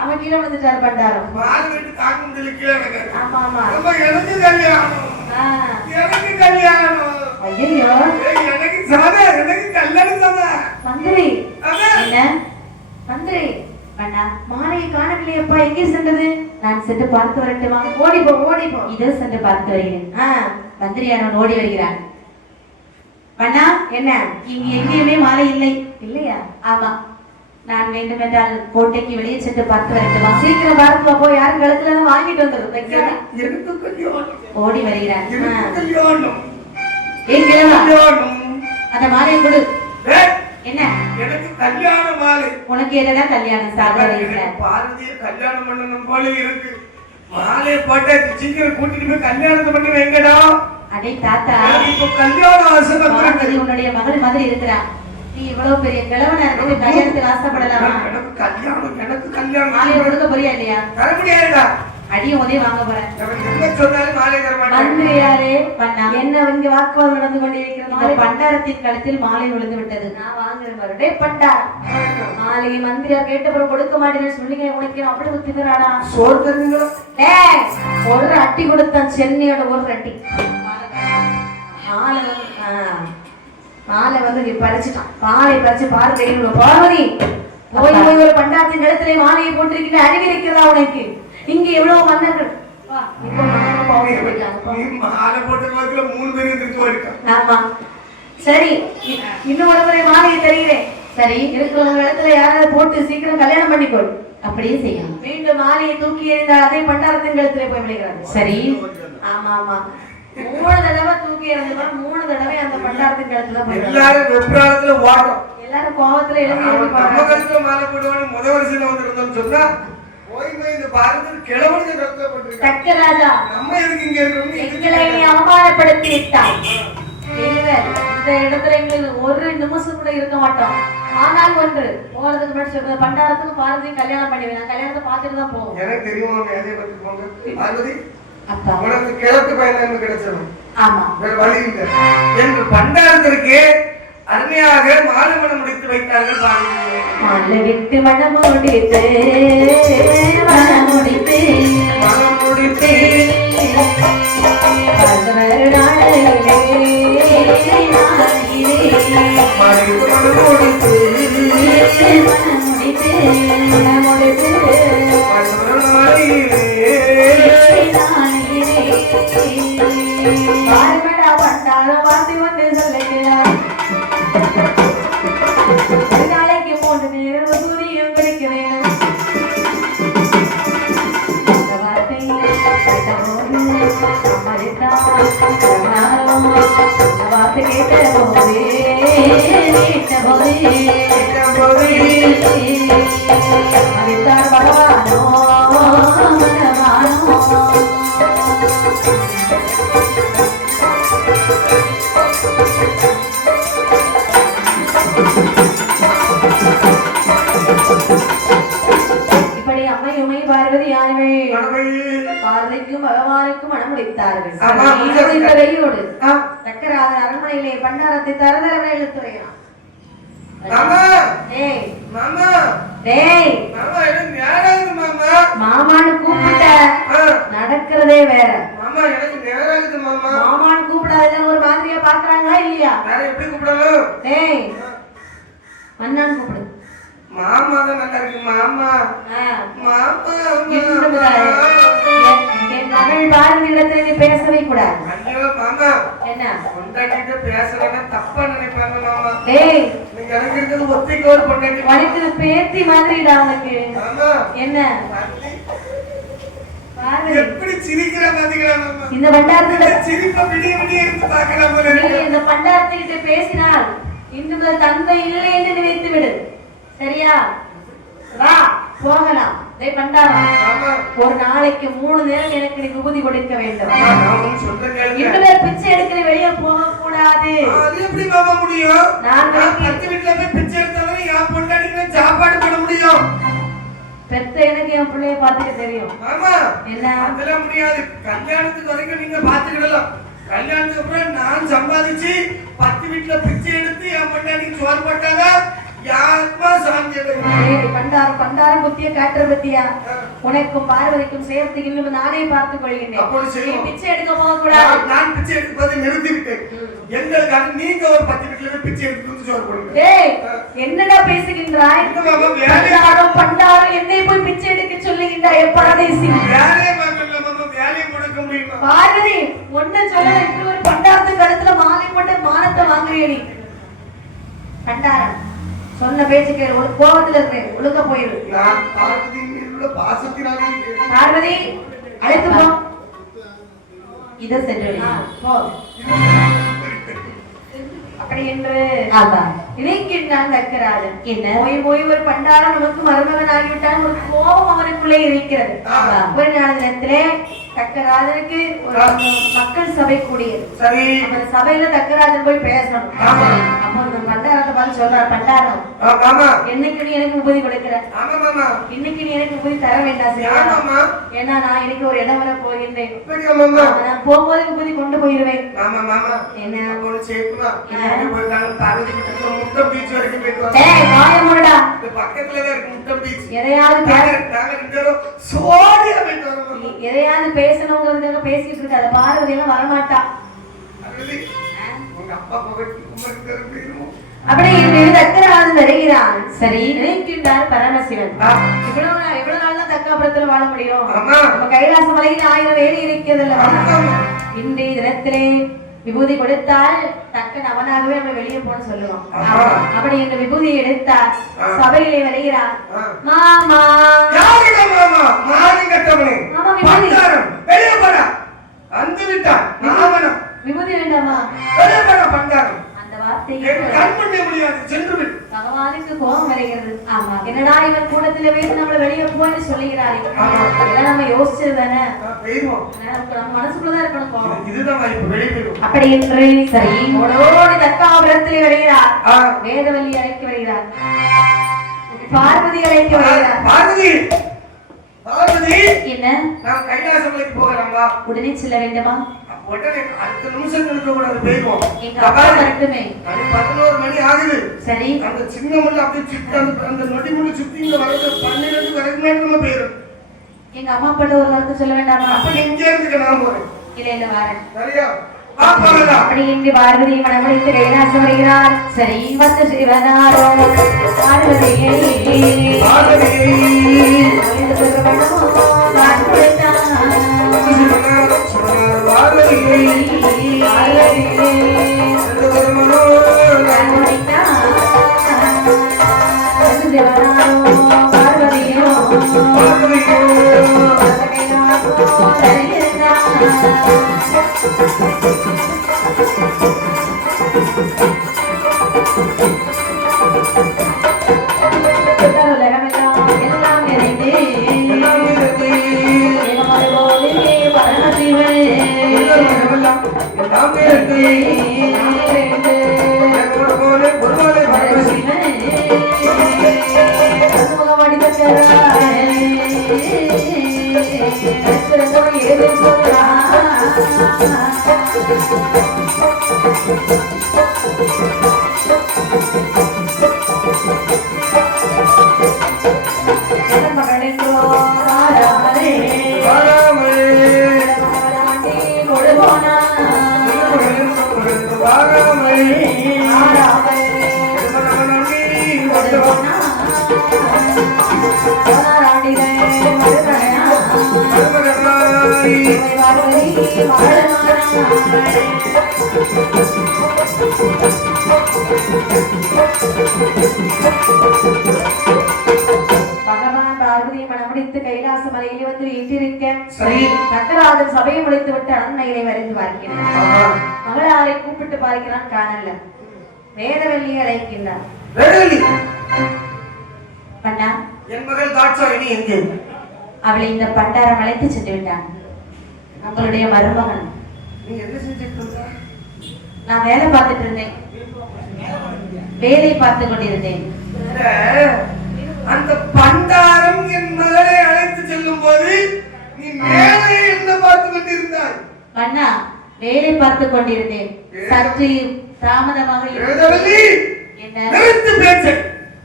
அவன் கீழே வந்துட்டார் பண்டாரம். ஆமா ஆமா. எனக்கு கல்யாணம். ஐயோ, எனக்கு சாதா, எனக்கு கல்யாணம் சாதா. மந்திரி என்ன? மந்திரி அண்ணா, மாலையை காணவில்லையப்பா, எங்கே சென்றது? நான் சென்று பார்த்து வரட்டுமா? ஓடிப்போ ஓடிப்போ. இதோ சென்று பார்த்து வருகிறேன். மந்திரியானவன் ஓடி வருகிறான். அண்ணா, என்ன இங்கு எங்கேயுமே மாலை இல்லை. இல்லையா? ஆமா. நான் வேண்டுமென்றால் கோட்டைக்கு வெளியே சென்று பார்த்து வரட்டுமா? சீக்கிரம் பார்த்து வா, போய் யாரும் கழுத்துல வாங்கிட்டு வந்துடும். ஓடி வருகிறான். அந்த மாலையை கொடு. என்ன? எனக்கு கல்யாண மாலை. உனக்கு என்னடா கல்யாணம்? சாதாரண பார்வதிய கல்யாணம் பண்ணணும் போல இருக்கு. மாலை போட்டு சீக்கிரம் கூட்டிட்டு போய் கல்யாணத்தை பண்ணி வைங்கடா. அடே தாத்தா, இப்ப கல்யாணம் ஆசை. உன்னுடைய மகள் மாதிரி இருக்கிறா. நீ இவ்வளவு பெரிய கிழவனா இருக்கு, கல்யாணத்துக்கு ஆசைப்படலாமா? எனக்கு கல்யாணம் மாலையை கொடுக்க போறியா இல்லையா? தர முடியாதுடா. அடியும் உதவி வாங்க போறேன். என்ன இங்க வாக்குவாதம் நடந்து கொண்டிருக்கிறது? பண்டாரத்தின் கழுத்தில் மாலை விழுந்து விட்டது. நான் வாங்குறேன். பண்டாரம் மாலையை மந்திரியார் கேட்டப்புறம் கொடுக்க மாட்டேன்னு சொல்லி உனக்கு அவ்வளவு திமிராடா? ஒரு அட்டி கொடுத்தான், சென்னையோட ஒரு அட்டி. மாலை வந்து நீ பறிச்சுட்டான். மாலை பறிச்சு பார்வை பார்வதி போய் போய் ஒரு பண்டாரத்தின் கழுத்திலே மாலையை போட்டிருக்கிற அறிவு இருக்கிறதா உனக்கு? இங்க எவ்வளவு மன்னர்கள். ஆமா, சரி, இன்னும் ஒரு முறை மாலையை தருகிறேன். சரி, இருக்கிறவங்க இடத்துல யாராவது போட்டு சீக்கிரம் கல்யாணம் பண்ணிக்கொள். அப்படியே செய்யும். மீண்டும் மாலையை தூக்கி எறிந்தால் அதே பண்டாரத்தின் கழுத்திலே போய் விளைகிறாங்க. சரி, ஆமா ஆமா. 3 தடவை தூக்கி எறிஞ்சா 3 தடவை அந்த பண்டாரத்தின் கழுத்துல போய் எல்லாரும் வெப்ராளத்துல ஓடும். எல்லாரும் கோவத்துல எழுதி நம்ம கழுத்துல மாலை போடுவாங்க. முதல் வருஷம் வந்திருந்தோம்னு சொன்னா இந்த பாரதத்தில் கிழவனுக்கு கருத்தப்பட்டிருக்காங்க. தக்க ராஜா, நம்ம எதுக்கு இங்க இருக்கோம்? எங்களை நீ அவமானப்படுத்தி விட்டாய். இந்த இடத்துல எங்களுக்கு ஒரு நிமிஷம் கூட இருக்க மாட்டோம். ஆனால் ஒன்று, போறதுக்கு முன்னாடி சொல்றது, பண்டாரத்துக்கு பார்வதியும் கல்யாணம் பண்ணி நான் கல்யாணத்தை பார்த்துட்டு தான் போவோம். எனக்கு தெரியும். அதே பத்தி போங்க. பார்வதி, அப்பா உனக்கு கிழக்கு பயணம் கிடைச்சிடும். ஆமா, வேற வழி இல்லை என்று பண்டாரத்திற்கு அருமையாக மாலை மணம் முடித்து வைத்தார்கள். மாலை விட்டு மணம் முடித்து மணம் முடித்து மணம் முடித்து பண்டாரம் பார்த்து கொண்டு சொல்லுகிறார். நாளைக்கு 3 நேரம் சூரியம் கிடைக்க வேணும். அந்த வார்த்தையை வார்த்தை கேட்ட போதே மதித்தார் பகவானோ மனவானோ. இப்படி அம்மையுமை பார்வதி யாருமே பார்வதிக்கும் பகவானுக்கும் மனம் முடித்தார்கள். கையோடு தக்கராத அரண்மனையிலே பண்டாரத்தை தரதரவை இழுத்துறையான். மாமான்னு கூப்பிட்ட நடக்கிறதே வேற. மாமான்னு கூப்பிடாத ஒரு மாதிரியா பாக்குறாங்களா இல்லையா? எப்படி கூப்பிடணும்? டேய் மன்னான்னு கூப்பிடு. மாமா தான் நல்லா இருக்கு. மாமா மாமா என் மகள் பாரதி இடத்துல நீ பேசவே கூடாது. ஐயோ மாமா என்ன பொண்டாட்டிட்ட பேசலன்னா தப்பா நினைப்பாங்க மாமா. டேய் நீங்க எனக்கு இருக்கிறது ஒத்திக்கு ஒரு பொண்டாட்டி. உனக்கு பேத்தி மாதிரிடா உனக்கு. மாமா என்ன எப்படி சிரிக்கிற பாத்தீங்களா மாமா? இந்த பண்டாரத்துல சிரிப்ப விடிய விடிய எடுத்து பார்க்கலாம் போல. நீ இந்த பண்டாரத்துக்கிட்ட பேசினால் இன்று முதல் தந்தை இல்லை என்று நினைத்து விடு. சரியா? வா போகலாம். ஒரு நாளைக்கு 3 நேரம் எனக்கு நீ விபூதி கொடுக்க வேண்டும். இன்னுமே பிச்சை எடுக்கிற வெளியே போக கூடாது. அது எப்படி மாமா முடியும்? நான் பத்து வீட்ல போய் பிச்சை எடுத்தவரை என் பொண்டாட்டிக்கு சாப்பாடு பண்ண முடியும். பெத்த எனக்கு என் பிள்ளைய பாத்துக்க தெரியும். ஆமா என்ன அதெல்லாம் முடியாது. கல்யாணத்துக்கு வரைக்கும் நீங்க பாத்துக்கிடலாம். கல்யாணத்துக்கு அப்புறம் நான் சம்பாதிச்சு 10 வீட்ல பிச்சை எடுத்து என் பொண்டாட்டிக்கு சோறு போட்டாங்க. பண்டாரம் புத்திய காட்டுற பத்தியா? உனக்கும் பார்வதிக்கும் சேர்த்து இன்னும் நானே பார்த்துக் கொள்கிறேன். பிச்சை எடுக்க போக கூடாது. நான் பிச்சை எடுப்பதை நிறுத்திவிட்டேன். எங்களுக்காக நீங்க ஒரு 10 வீட்டுல போய் பிச்சை எடுத்து சோறு போடுங்க. என்னடா பேசுகின்றாய்? பண்டாரம் என்னை போய் பிச்சை எடுக்க சொல்லுகின்றாய்? பரதேசி வேலையை முடக்க முடியுமா? பார்வதி ஒன்ன சொல்ல ஒரு பண்டாரத்து கழுத்துல மாலை போட்டு மானத்தை வாங்குறீ. பண்டாரம் சொன்ன பேச்சுக்கு ஒரு கோபத்துல இருக்கேன். ஒழுங்க போயிரு. பார்வதி அழைத்து போ. இத சென்று போ. அப்படி என்று இணைக்கின்றான் தக்கராஜன். என்ன போய் ஒரு பண்டாரம் நமக்கு மருமகன் ஆகிவிட்டால் ஒரு கோபம் அவனுக்குள்ளே இருக்கிறது. ஒரு நேரத்திலே தக்கராஜனுக்கு ஒரு மக்கள் சபை கூடியது. அந்த சபையில தக்கராஜன் போய் பேசணும். அப்போ அந்த பண்டாரத்தை பார்த்து சொல்றார், பண்டாரம் என்னைக்கு நீ எனக்கு உபதி கொடுக்கிற? இன்னைக்கு நீ எனக்கு உபதி தர வேண்டாம். ஏன்னா நான் எனக்கு ஒரு இடம் வர போகின்றேன். நான் போகும்போது உபதி கொண்டு போயிருவேன். என்ன எதையாவது பேசணுங்கிறதுக்காக பேசிட்டு இருக்காது. பார்வதி எல்லாம் வரமாட்டா. அப்படி தக்கராஜன் வருகிறான். சரி நினைக்கின்றார் பரமசிவன். எவ்வளவு நாள் தான் தக்காபுரத்துல வாழ முடியும்? நம்ம கைலாச மலையில் 1000 வேலி இருக்கிறது. இன்றைய தினத்திலே விபூதி கொடுத்தால் தக்கன் அவனாகவே நம்ம வெளியே போன சொல்லுவோம். அப்படி இந்த விபூதியை எடுத்தார். சபையிலே வருகிறார். மாமா விபூதி வேண்டாமா? அந்த வார்த்தையை பகவானுக்கு கோபம் வருகிறது. என்னடா இவன் கூடத்துல வேறு நம்மள வெளியே போன்னு சொல்லுகிறாரு. இதெல்லாம் நம்ம யோசிச்சது தானே. நம்ம மனசுக்குள்ளதான் இருக்கணும். அப்படி என்று சரி ஓடோடி தக்காபுரத்திலே வருகிறார். வேதவல்லி அழைத்து வருகிறார். பார்வதி அழைத்து வருகிறார். என்ன நாம் கைலாசமலைக்கு போகலாமா? உடனே செல்ல வேண்டுமா? உடனே அடுத்த நிமிஷம் நிற்க கூடாது. போய்வோம். எங்க அப்பா வரட்டுமே. 11 மணி ஆகுது. சரி அந்த சின்ன முள்ள அப்படியே சுத்தி அந்த நொடி முள்ள சுத்தி இங்க வரது 12 வரைக்கும் நம்ம போயிடும். எங்க அம்மா அப்பா ஒரு வார்த்தை சொல்ல வேண்டாமா? அப்ப எங்கே இருந்து நான் போறேன். இல்ல வரேன். சரியா? பாப்பாடா. அப்படி இன்று பார்வதி மனமுடித்து கைலாசம் வருகிறார். சரி வந்து சிவனாரோ பார்வதியே உலகமெல்லாம் பகவான் பார்வதியை மனமுடித்து கைலாச மலையில் வந்து வீட்டிருக்க சக்கராஜன் சபையை முடித்து விட்டு அன்னையை வரைந்து பார்க்கிறான். மகளாரை கூப்பிட்டு பார்க்கிறான், காணல. வேதவெளியை அழைக்கின்றான். பண்ணா, என் மகள் தாட்சாயினி எங்கே? அவளை இந்த பண்டாரம் அழைத்து சென்று விட்டான். உங்களுடைய மருமகன். நீ என்ன செஞ்சுட்டு இருந்த? நான் வேலை பார்த்துட்டு இருந்தேன். வேலை பார்த்து கொண்டிருந்தேன். அந்த பண்டாரம் என் மகளை அழைத்து செல்லும் போது நீ மேலே என்ன பார்த்து கொண்டிருந்தாய்? அண்ணா, வேலை பார்த்து கொண்டிருந்தேன். சற்று தாமதமாக என்ன பேச்சு?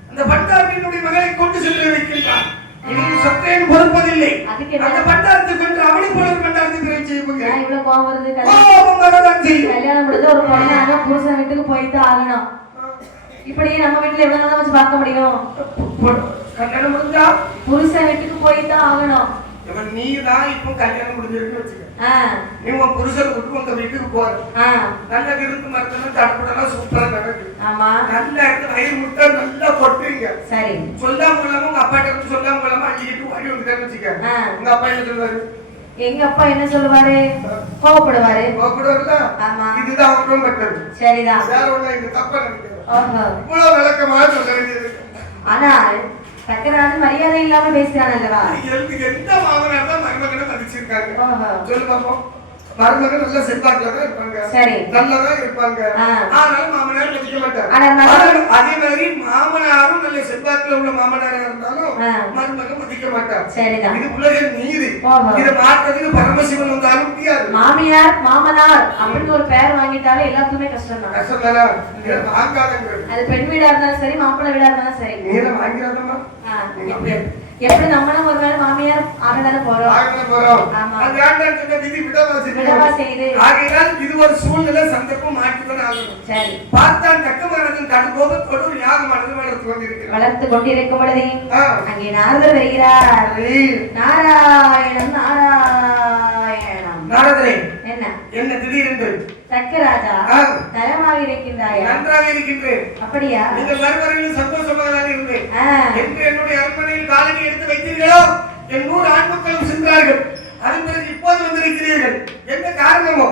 அந்த பண்டாரம் என்னுடைய மகளை கொண்டு சென்று வைக்கின்றான். இனியும் சற்றேன் பொறுப்பதில்லை. அந்த பண்டாரத்தை கொண்டு அவளை போல பண்டாரத்தை பிரிவு செய்ய போகிறேன். இவ்வளவு கோபம் வருது. கல்யாணம் முடிஞ்ச ஒரு பொண்ணு புருஷன் வீட்டுக்கு போயிட்டு ஆகணும். இப்படியே நம்ம வீட்டுல எவ்வளவு நாள் வச்சு பார்க்க முடியும்? கல்யாணம் முடிஞ்சா புருஷன் வீட்டுக்கு போயிட்டு ஆகணும். நீ தான் இப்ப கல்யாணம் முடிஞ்சிருக்கு வச்சுக்க. நீ உன் புருஷன் விட்டு உங்க வீட்டுக்கு போற. நல்ல விருந்து மரத்துல தடுப்புடலாம் சூப்பரா நடக்குது. ஆமா, நல்லா இருந்து வயிறு முட்டை நல்லா கொட்டுறீங்க. சரி, சொல்லாம இல்லாம உங்க அப்பாட்ட இருந்து சொல்லாம இல்லாம அள்ளிக்கிட்டு ஓடி வந்துட்டான்னு வச்சுக்க. உங்க அப்பா என்ன சொல்லுவாரு? எங்க அப்பா என்ன சொல்லுவாரு? கோவப்படுவாரு. கோவப்படுவாருல? ஆமா, இதுதான் அவரும் பட்டது. சரிதான், வேற ஒண்ணு இங்க தப்பா நினைக்கிறேன். ஓஹோ, இவ்வளவு விளக்கமா சொல்ல வேண்டியது. ஆனால் சக்கராஜ் மரியாதை இல்லாம பேசுறான் அல்லவா? எந்த மாமனார் தான் மருமகனை மதிச்சிருக்காங்க? சொல்லு பாப்போம். மருமகன் நல்ல செல்வாக்குல தான் இருப்பாங்க. சரி, நல்லதா இருப்பாங்க. ஆனால மாமனார் மதிக்க மாட்டார். அதே மாதிரி மாமனாரும் நல்ல செல்வாக்குல உள்ள மாமனாரா இருந்தாலும் மருமகன் மதிக்க மாட்டார். சரிதான், இது உலக நீதி. இதை மாற்றதுக்கு பரமசிவன் வந்தாலும் முடியாது. மாமியார் மாமனார் அப்படின்னு ஒரு பேர் வாங்கிட்டாலே எல்லாத்துக்குமே கஷ்டம் தான். கஷ்டம் தானே? வாங்காதங்க. அது பெண் வீடா இருந்தாலும் சரி, மாப்பிள்ளை வீடா இருந்தாலும் சரி. நீ என்ன வாங்கிறாதம்மா? எப்படி நம்மளும் ஒரு வேளை மாமியார் ஆகதானே போறோம். இது ஒரு சூழ்நிலை சந்தர்ப்பம் மாற்றிதான் ஆகணும். சரி, பார்த்தான் தக்கமானதும் தன் கோபத்தோடு ஒரு யாகமானது வளர்த்து கொண்டிருக்கும் பொழுது அங்கே நாரதர் வருகிறார். நாராயணம் நாராயணம். நாரதரே, என்ன என்ன திடீரென்று? சக்கராஜா, நலமாக இருக்கின்றாயா? நன்றாக இருக்கின்றேன். அப்படியா? நீங்கள் மறுவரையில் சந்தோஷமாக தான் இருந்தேன். என்று என்னுடைய அரண்மனையில் காலனி எடுத்து வைத்தீர்களோ என் 100 ஆண் மக்களும் சென்றார்கள். அதன் பிறகு இப்போது வந்திருக்கிறீர்கள். என்ன காரணமோ?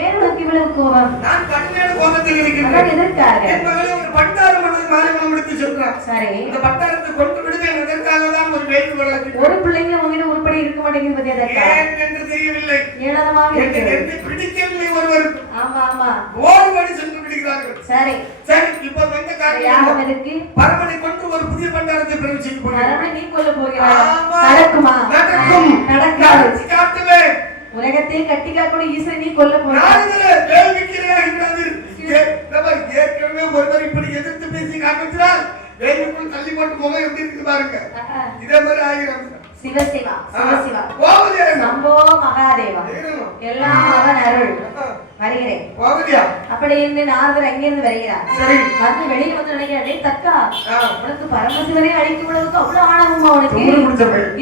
ஏன் உனக்கு இவ்வளவு கோபம்? நான் கடுமையான கோபத்தில் இருக்கின்றேன். எதற்காக? என் மகளை ஒரு பண்டாரம் மாநிலம் முடித்து சொல்றான். சரி, இந்த பண்டாரத்தை கொண்டு விடுவேன். அதற்காக தான் ஒரு வேள்வி வளர்த்து. ஒரு பிள்ளைங்க உங்ககிட்ட உருப்படி இருக்க மாட்டேங்குது பத்தி எதற்காக? ஏன் என்று தெரியவில்லை. ஏளனமாக எனக்கு பிடிக்கவில்லை ஒருவருக்கு. ஆமா ஆமா, ஓடுபடி சென்று விடுகிறார்கள். சரி சரி, இப்போ வந்த காரியம் எதற்கு? பரமனை கொண்டு ஒரு புதிய பண்டாரத்தை பிரிவு செய்ய போகிறேன். பரமனை நீ கொல்ல போகிறாய். நடக்குமா? நடக்கும். நடக்காது. காட்டுவேன். உலகத்தை கட்டிக்காக்கூட ஈஸ்வரன் நீ கொல்ல போகிறாய். ஏற்கனவே ஒருவர் இப்படி எதிர்த்து பேசி காட்டுகிறார். வேலைக்குள் தள்ளி போட்டு முகம் எப்படி இருக்கு பாருங்க. இதே மாதிரி ஆகிரும். சிவசிவா சிவசிவா சம்போ மகாதேவா, எல்லாம் அவன் அருள். வருகிறேன். அப்படி என்று நாரதர் அங்கிருந்து வருகிறார். வந்து வெளியில வந்து நினைக்கிறேன், தக்கா உனக்கு பரமசிவனை அழைக்கும் அளவுக்கு அவ்வளவு ஆணவமா உனக்கு?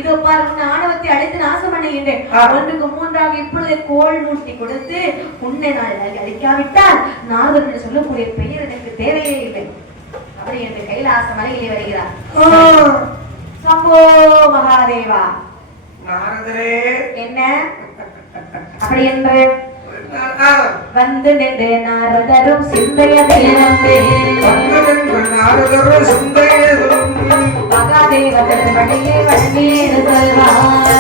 இதோ பாரு, உன்னை ஆணவத்தை அழைத்து நாசம் பண்ணுகின்றேன். 1க்கு 3ஆக இப்பொழுது கோள் மூட்டி கொடுத்து உன்னை நான் அழிக்காவிட்டால் நாரதர் என்று சொல்லக்கூடிய பெயர் எனக்கு தேவையே இல்லை. அப்படி என்று கைலாச மலையிலே வருகிறார். சம்போ மகாதேவா. நாரதரே, என்ன அப்படி என்று வந்து நின்று நாரதரும் மகாதேவதன் வழியே வழியேறு செல்வார்.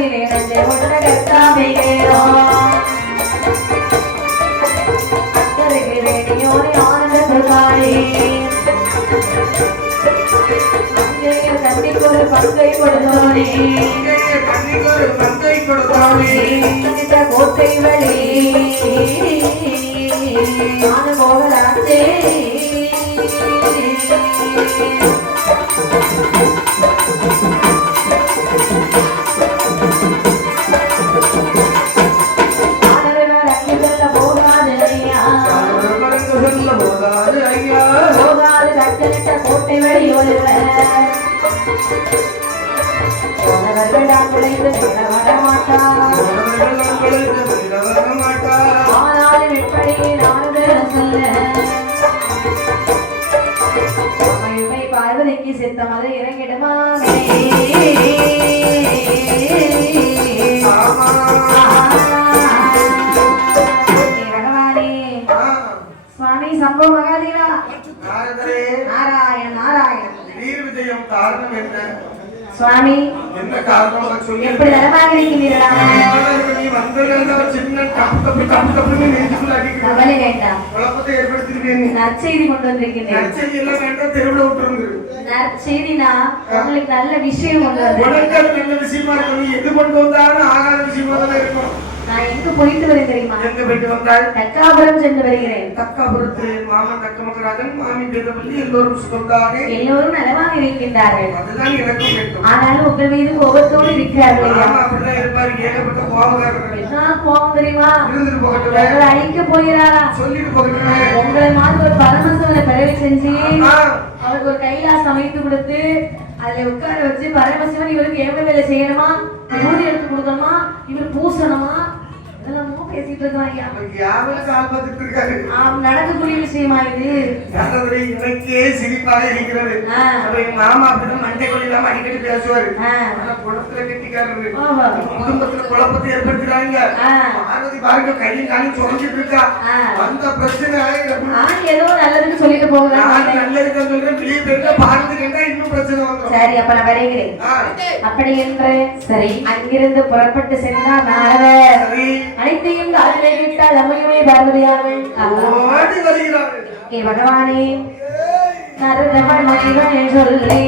மனதிலே நஞ்சை உள்ள கத்தாமையோ அக்கறைக்கு வேணியோனே ஆனந்தத்துக்காரி அங்கேயே தண்ணிக்கு ஒரு பங்கை கொடுத்தோனே கோட்டை வழி நான் போகலாச்சே போகாது கட்டளிட்ட கோட்டை வழி ஒருவர் ஆனாலும் எப்படி நானும் சொல்ல பார்வதிக்கு சித்தமது இறங்கிடுமா பகவானே சுவாமி சம்பவ மகாதேவா நாராயண நாராயண விஜயம் காரணம் என்ன சுவாமி என்ன காரணம் சொல்லி எப்படி நலமாக இருக்கிறீர்களா நீ வந்ததெல்லாம் சின்ன கப்பு கவலை வேண்டாம் குழப்பத்தை ஏற்படுத்திருக்கேன் நற்செய்தி கொண்டு வந்திருக்கிறேன் நற்செய்தி எல்லாம் வேண்டாம் தெருவில் விட்டுருங்க நற்செய்தினா உங்களுக்கு நல்ல விஷயம் கொண்டு வந்து உனக்கு நல்ல விஷயமா இருக்கும் நீ எது கொண்டு வந்தாலும் ஆகாத விஷயமா தான் இருக்கும் நான் எங்க போயிட்டு வரேன் தெரியுமா எங்க போயிட்டு வந்தால் தக்காபுரம் சென்று வருகிறேன் தக்காபுரத்தில் மாமன் தக்கமகராஜன் மாமி பேதப்பள்ளி எல்லோரும் சுகம்தானே எல்லோரும் நலமாக இருக்கின்றார்கள் அதுதான் எனக்கும் வேண்டும் ஆனாலும் உங்கள் மீது கோபத்தோடு இருக்கிறார்கள் அப்படிதான் இருப்பாரு ஏகப்பட்ட கோபக்காரர்கள் என்ன கோபம் தெரியுமா இருந்துட்டு போகட்டுமே உங்களை அழிக்க போகிறாரா சொல்லிட்டு போகட்டுமே உங்களை மாதிரி ஒரு பரமசிவனை பிறவி செஞ்சு அவருக்கு ஒரு கைலாசம் அமைத்து கொடுத்து அதுல உட்கார வச்சு பரமசிவன் இவருக்கு எவ்வளவு வேலை செய்யணுமா ஊதி எடுத்து கொடுக்கணுமா இவர் பூசணுமா இதெல்லாமோ பேசிட்டு இருக்காங்க யாரும் கால் பார்த்துட்டு இருக்காரு நடக்கக்கூடிய விஷயமா இது எனக்கே சிரிப்பாக இருக்கிறது மாமா அப்படிதான் மண்டை கொள்ளி இல்லாம அடிக்கடி பேசுவாரு ஆனா குளத்துல கெட்டிக்காரரு குடும்பத்துல குழப்பத்தை ஏற்படுத்துறாங்க பார்வதி பாருங்க கையும் காலையும் சொல்லிட்டு இருக்கா அந்த பிரச்சனை ஏதோ நல்லதுன்னு சொல்லிட்டு போகிறேன் நல்லதுக்கு சொல்றேன் வெளியே போயிருந்தா பார்வதிக்கு இன்னும் பிரச்சனை வந்துடும் சரி அப்ப நான் வருகிறேன் அப்படி என்று சரி அங்கிருந்து புறப்பட்டு சென்றார் நாரதர் அனைத்தையும் காதலை விட்டால் அம்மையுமே பார்வதியார்கள் ஓடி வருகிறார்கள் ஏ பகவானே நரதவன் மகிழன் சொல்லி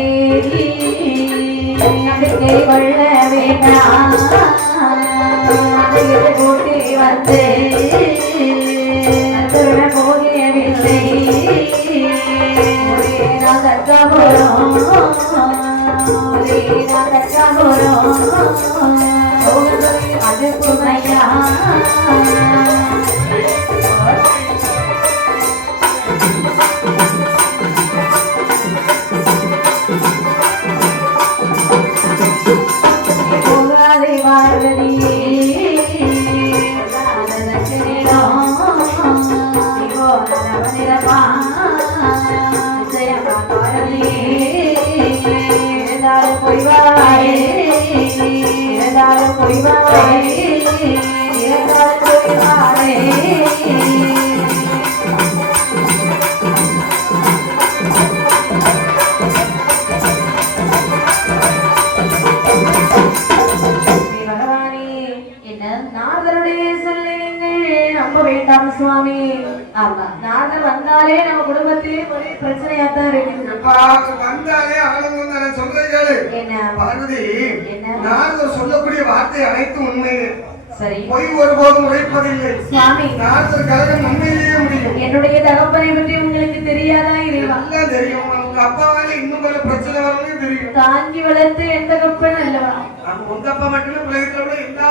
நம்பிக்கை கொள்ள வேண்டாம் கூட்டி வந்து போகவில்லை அது புனையா போகாதே பார்வதியே சுவாமி ஆமா நாங்கள் வந்தாலே நம்ம குடும்பத்திலே ஒரே பிரச்சனையாத்தான் இருக்குது வந்தாலே ஆளுங்க சொல்றீங்களே என்ன பார்வதி நான் சொல்லக்கூடிய வார்த்தை அனைத்தும் உண்மை சரி பொய் ஒருபோதும் உழைப்பதில்லை சுவாமி நாசர் கழகம் உண்மையிலேயே முடியும் என்னுடைய தகப்பனை பற்றி உங்களுக்கு தெரியாதா இறைவா நல்லா தெரியும் உங்க அப்பாவால இன்னும் பல பிரச்சனை வரணும் தெரியும் தாங்கி வளர்த்து எந்த கப்பன் அல்லவா உங்க அப்பா மட்டுமே உலகத்துல விட எல்லா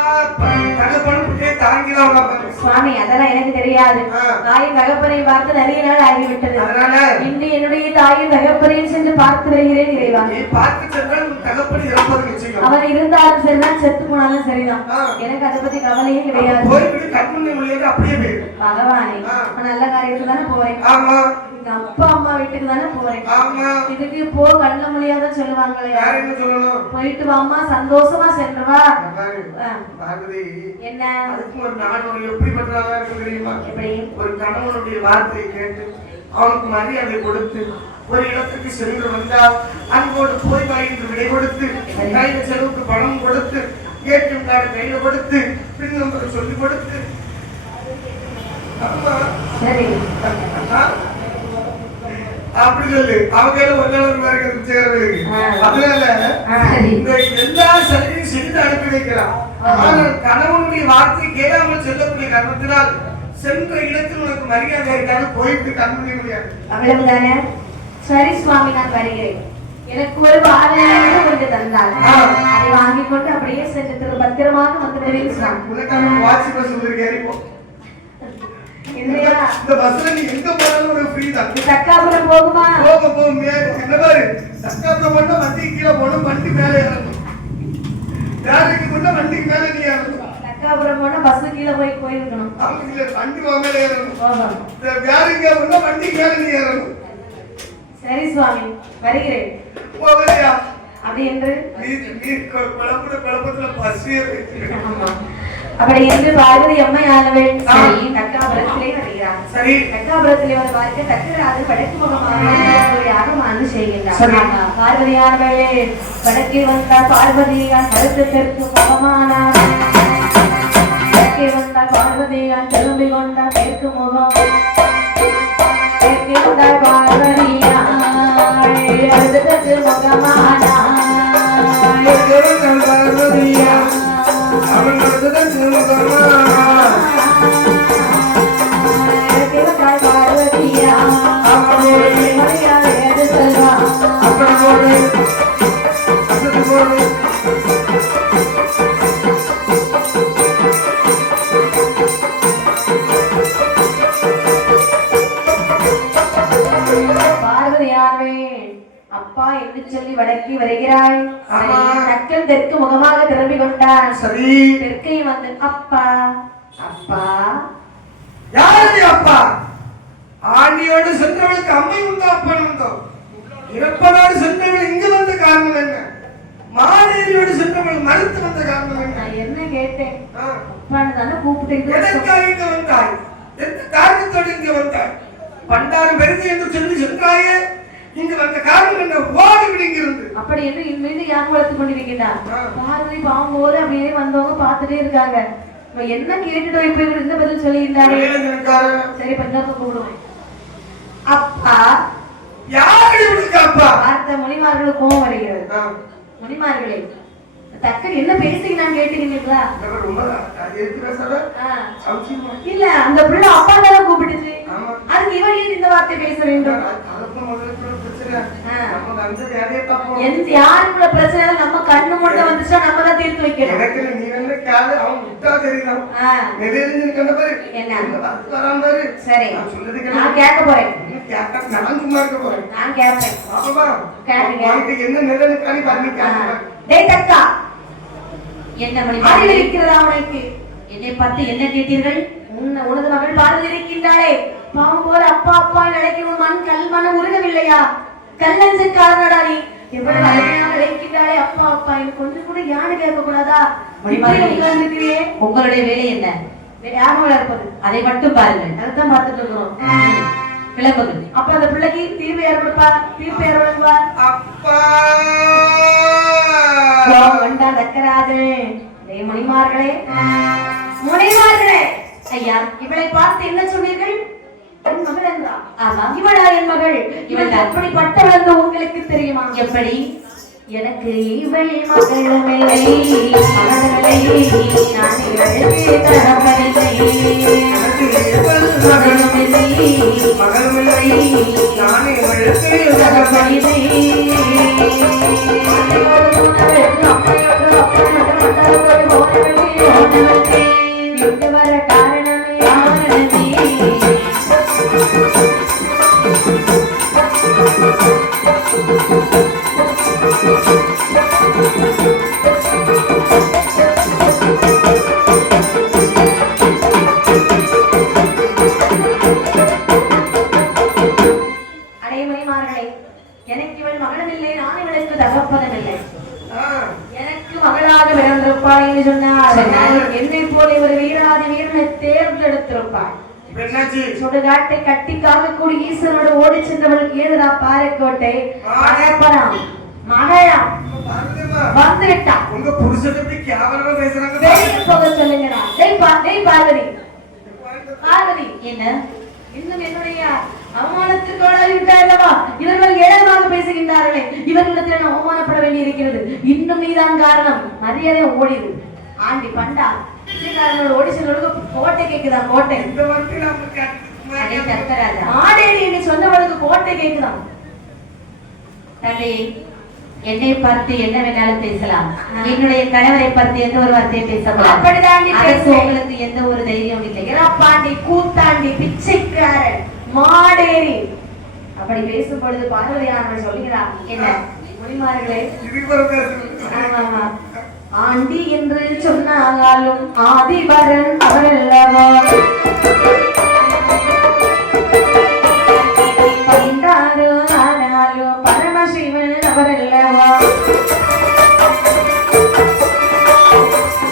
தகப்பனும் தாங்கிதான் சுவாமி அதெல்லாம் எனக்கு தெரியாது தாயின் தகப்பனை பார்த்து நிறைய நாள் ஆகிவிட்டது அதனால இன்று என்னுடைய தாயின் தகப்பனையும் சென்று பார்த்து வருகிறேன் இறைவா நீ பார்த்து சென்றால் உன் தகப்பனை இறப்பது நிச்சயம் அவர் இருந்தாலும் சரிதான் செத்து போனாலும் சரிதான் எனக்கு அதை பத்தி கவலையே கிடையாது போய்விட்டு கண்முன்னே உள்ளது அப்படியே போயிரு பகவானே நல்ல காரியத்துக்கு தானே போறேன் ஆமா எங்க அப்பா அம்மா வீட்டுக்கு தானே போறேன் ஆமா இதுக்கு போ கண்ண முடியாத சொல்லுவாங்களே யார் என்ன சொல்லணும் போயிட்டு வாமா சந்தோஷமா சென்று வா பார்வதி என்ன அதுக்கு ஒரு நாடு ஒரு எப்படிப்பட்டதாக இருக்கு தெரியுமா எப்படி ஒரு கணவனுடைய வார்த்தையை கேட்டு அவனுக்கு மரியாதை கொடுத்து ஒரு இடத்துக்கு சென்று வந்தால் அங்கோடு போய் வாங்கி விடை கொடுத்து கையில செலவுக்கு பணம் கொடுத்து ஏடிஎம் கார்டு கையில கொடுத்து பின் நம்பரை சொல்லி கொடுத்து ஆமா சரி அப்படி சொல்லு அவங்க ஒரு மாதிரி சேர்றதுக்கு அதனால இந்த எல்லா சலுகையும் செய்து அனுப்பி வைக்கிறான். ஆனால் கணவனுடைய வார்த்தை கேளாமல் செல்லக்கூடிய காரணத்தினால் சென்ற இடத்தில் உனக்கு மரியாதை இருக்காது போயிட்டு கண்மணி முடியாது. அவ்வளவுதானே? சரி சுவாமி, நான் வருகிறேன். எனக்கு ஒரு பாதையாக கொஞ்சம் தந்தால் அதை வாங்கிக் கொண்டு அப்படியே சென்று பத்திரமாக வந்து விடுவேன். உனக்கு வாட்சி பஸ் இருக்கேன். இல்லையா? இந்த பஸ்ல நீ எங்க போனாலும் ஒரு ஃப்ரீ தான். தக்காபுரம் போகுமா? போகும் என்ன பாரு, தக்காபுரம் பண்ணா வண்டி கீழே போகணும், வண்டி மேலே ஏறணும். யாருக்கு கொண்டா வண்டிக்கு மேலே நீ ஏறணும். தக்காபுரம் போனா பஸ் கீழே போயிருக்கணும். அவங்க இல்ல வண்டி மேலே ஏறணும். யாருக்கு கொண்டா வண்டிக்கு மேலே நீ ஏறணும். சரி சுவாமி, வருகிறேன். போகலையா? அப்படி என்று குழப்பத்துல பசியே ஆமா. அப்படி என்று பார்வதி அம்மையானவள் தக்காபுரத்திலே வருகிறார். சரி, தக்காபுரத்திலே வந்து பார்க்க தக்கராது வடக்கு முகமாக செய்கின்றார். பார்வதியானவளே வடக்கே வந்தால் பார்வதியால் கருத்து தெற்கு முகமானார். வடக்கே வந்தால் பார்வதியால் திரும்பி கொண்டால் தெற்கு முகம். தெற்கே வந்தால் பார்வதியால் கருத்து தெற்கு முகமானார். அப்பா என்று சொல்லி வடக்கி வருகிறாய். தக்கன் தெற்கு முகமாக திரும்பி கொண்டான். சரி, தெற்கை வந்து அப்பா அப்பா யாரு அப்பா? ஆண்டியோடு சென்றவளுக்கு அம்மை உண்டோ அப்பன் உண்டோ? இறப்பனோடு சென்றவள் இங்கு வந்த காரணம் என்ன? மாதேவியோடு சென்றவள் மறுத்து வந்த காரணம் என்ன? நான் என்ன கேட்டேன்? அப்பான்னு தானே கூப்பிட்டு எதற்காக இங்க வந்தாய்? எந்த காரணத்தோடு இங்க வந்தாய்? பண்டாரம் பெருது என்று சொல்லி சென்றாயே, இங்க வந்த காரணம் என்ன? ஓடி விடுங்கிறது. அப்படி என்று என் மீது யார் வளர்த்து கொண்டிருக்கிறார்? பார்வதி பாவம் போது அப்படியே வந்தவங்க பார்த்துட்டே இருக்காங்க. என்ன கேட்டுட்டோம்? இப்ப இவர் இந்த பதில் சொல்லியிருந்தாரு. சரி, பஞ்சாப கூடுவோம். அப்பா யாரு அப்பா? பார்த்த முனிமார்களுக்கு கோபம் வருகிறது. முனிமார்களே, தக்கன் என்ன பேசுங்க நான் கேட்டீங்களா? இல்ல, அந்த பிள்ளை அப்பா தான் கூப்பிட்டுச்சு. அதுக்கு இவன் ஏன் இந்த வார்த்தை பேச வேண்டும்? யாருக்குள்ள பிரச்சனை நம்ம கண்ணு முன்ன வந்துச்சா நம்ம தான் தீர்த்து வைக்கணும். சரி, நான் கேட்க போறேன். நான் கேட்பேன். என்ன நிலைக்கு என்ன மணி அறிவு இருக்கிறதா உனக்கு? என்னை பார்த்து என்ன கேட்டீர்கள்? உனது மகள் பார்த்து இருக்கின்றாளே, பாவம் போற அப்பா அப்பா நினைக்கும் மண் கல் மனம் உருகவில்லையா? கல்லஞ்சு காரணடா நீ. எவ்வளவு அருமையாக நினைக்கின்றாளே அப்பா அப்பா, எனக்கு கொஞ்சம் கூட யானை கேட்க கூடாதா? உங்களுடைய வேலை என்ன? யானை இருப்பது, அதை மட்டும் பாருங்கள். அதைத்தான் பார்த்துட்டு இருக்கிறோம். கிளம்புகள். அப்ப அந்த பிள்ளைக்கு தீர்வு ஏற்படுப்பா, தீர்ப்பு ஏற்படுப்பா. அப்பா முனிமார்களே, முனிமார்களே, ஐயா, இவளை பார்த்து என்ன சொன்னீர்கள்? என் மகள் என்றா? ஆமா, இவளா என் மகள்? இவள் அப்படிப்பட்டவள் என்று உங்களுக்கு தெரியுமா? எப்படி? எனக்கு இவள் மகளுமில்லை, மகளுமில்லை, நான் இவளுக்கு தகப்பனில்லை. மகளுமில்லை, நான் இவளுக்கு தகப்பனில்லை. வர காரணமே அடைமணிமார்களே, எனக்கு இவள் மகளுமில்லை, நான் இவளுக்கு தகப்பனமில்லை. எனக்கு மகளாக பிறந்திருப்பாள் என்று சொன்னார். என்னை போல ஒரு வீராதி வீரனை தேர்ந்தெடுத்திருப்பாள். சுடுகாட்டை கட்டி காக்கக்கூடிய ஈஸ்வரனோடு ஓடி சென்றவளுக்கு ஏதுரா பாறைக்கோட்டை? மகளா பாருங்கம்மா, வந்து விட்டா உங்க புருஷனை பத்தி கேவலமா பேசுறாங்க. வெளியே போக சொல்லுங்கடா. டேய் பார்வதி பார்வதி என்ன இன்னும் என்னுடைய அவமானத்திற்கு ஆளாகிவிட்டார்களா? இவர்கள் ஏளனமாக பேசுகின்றார்களே, இவர்களிடத்தில் நான் அவமானப்பட வேண்டி இருக்கிறது. இன்னும் நீதான் காரணம். மரியாதை ஓடிடு. ஆண்டி பண்டா பிச்சைக்காரனோட ஓடி செல்வதற்கு கோட்டை கேக்குதான். கோட்டை இந்த வார்த்தை நாம அடே கேட்டு தர்க்கராஜா, ஆடேடி என்று சொன்னவளுக்கு கோட்டை கேக்குதான். தம்பி என்னை பார்த்து என்ன வேணாலும் பேசலாம், என்னுடைய கணவரை பார்த்து எந்த ஒரு வார்த்தையை பேசலாம். அப்படிதாண்டி அதற்கு உங்களுக்கு எந்த ஒரு தைரியம் இல்லை. இறப்பாண்டி கூத்தாண்டி பிச்சைக்காரன் மாடேரி அப்படி பேசும் பொழுது பார்வதியானவள் சொல்லுகிறார். என்ன முனிமார்களே, இதுக்கு பேசுறேன். ஆமா, ஆண்டி என்று சொன்னாலும் ஆதிபரன் அவரல்லவா, பண்டாரோ ஆனாலும் பரமசிவன் அவரல்லவா,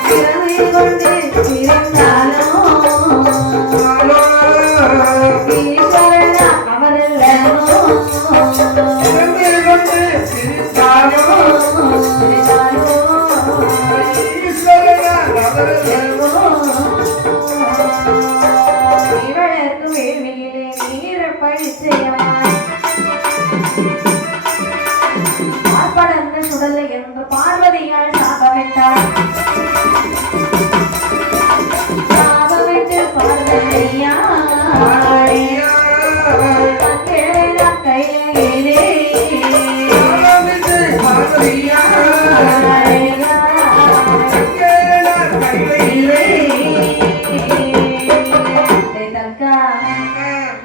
பிறவி கொண்டு பிறந்தாலும் ஈஸ்வரன் அவரல்லவா, இவளுக்கு வேள்வியிலே நீர் பழிச்சையான் பார்ப்படந்த சுடலை என்று பார்வதியால் சாபமிட்டார். சாபமிட்டு பார்வதியா கையிலே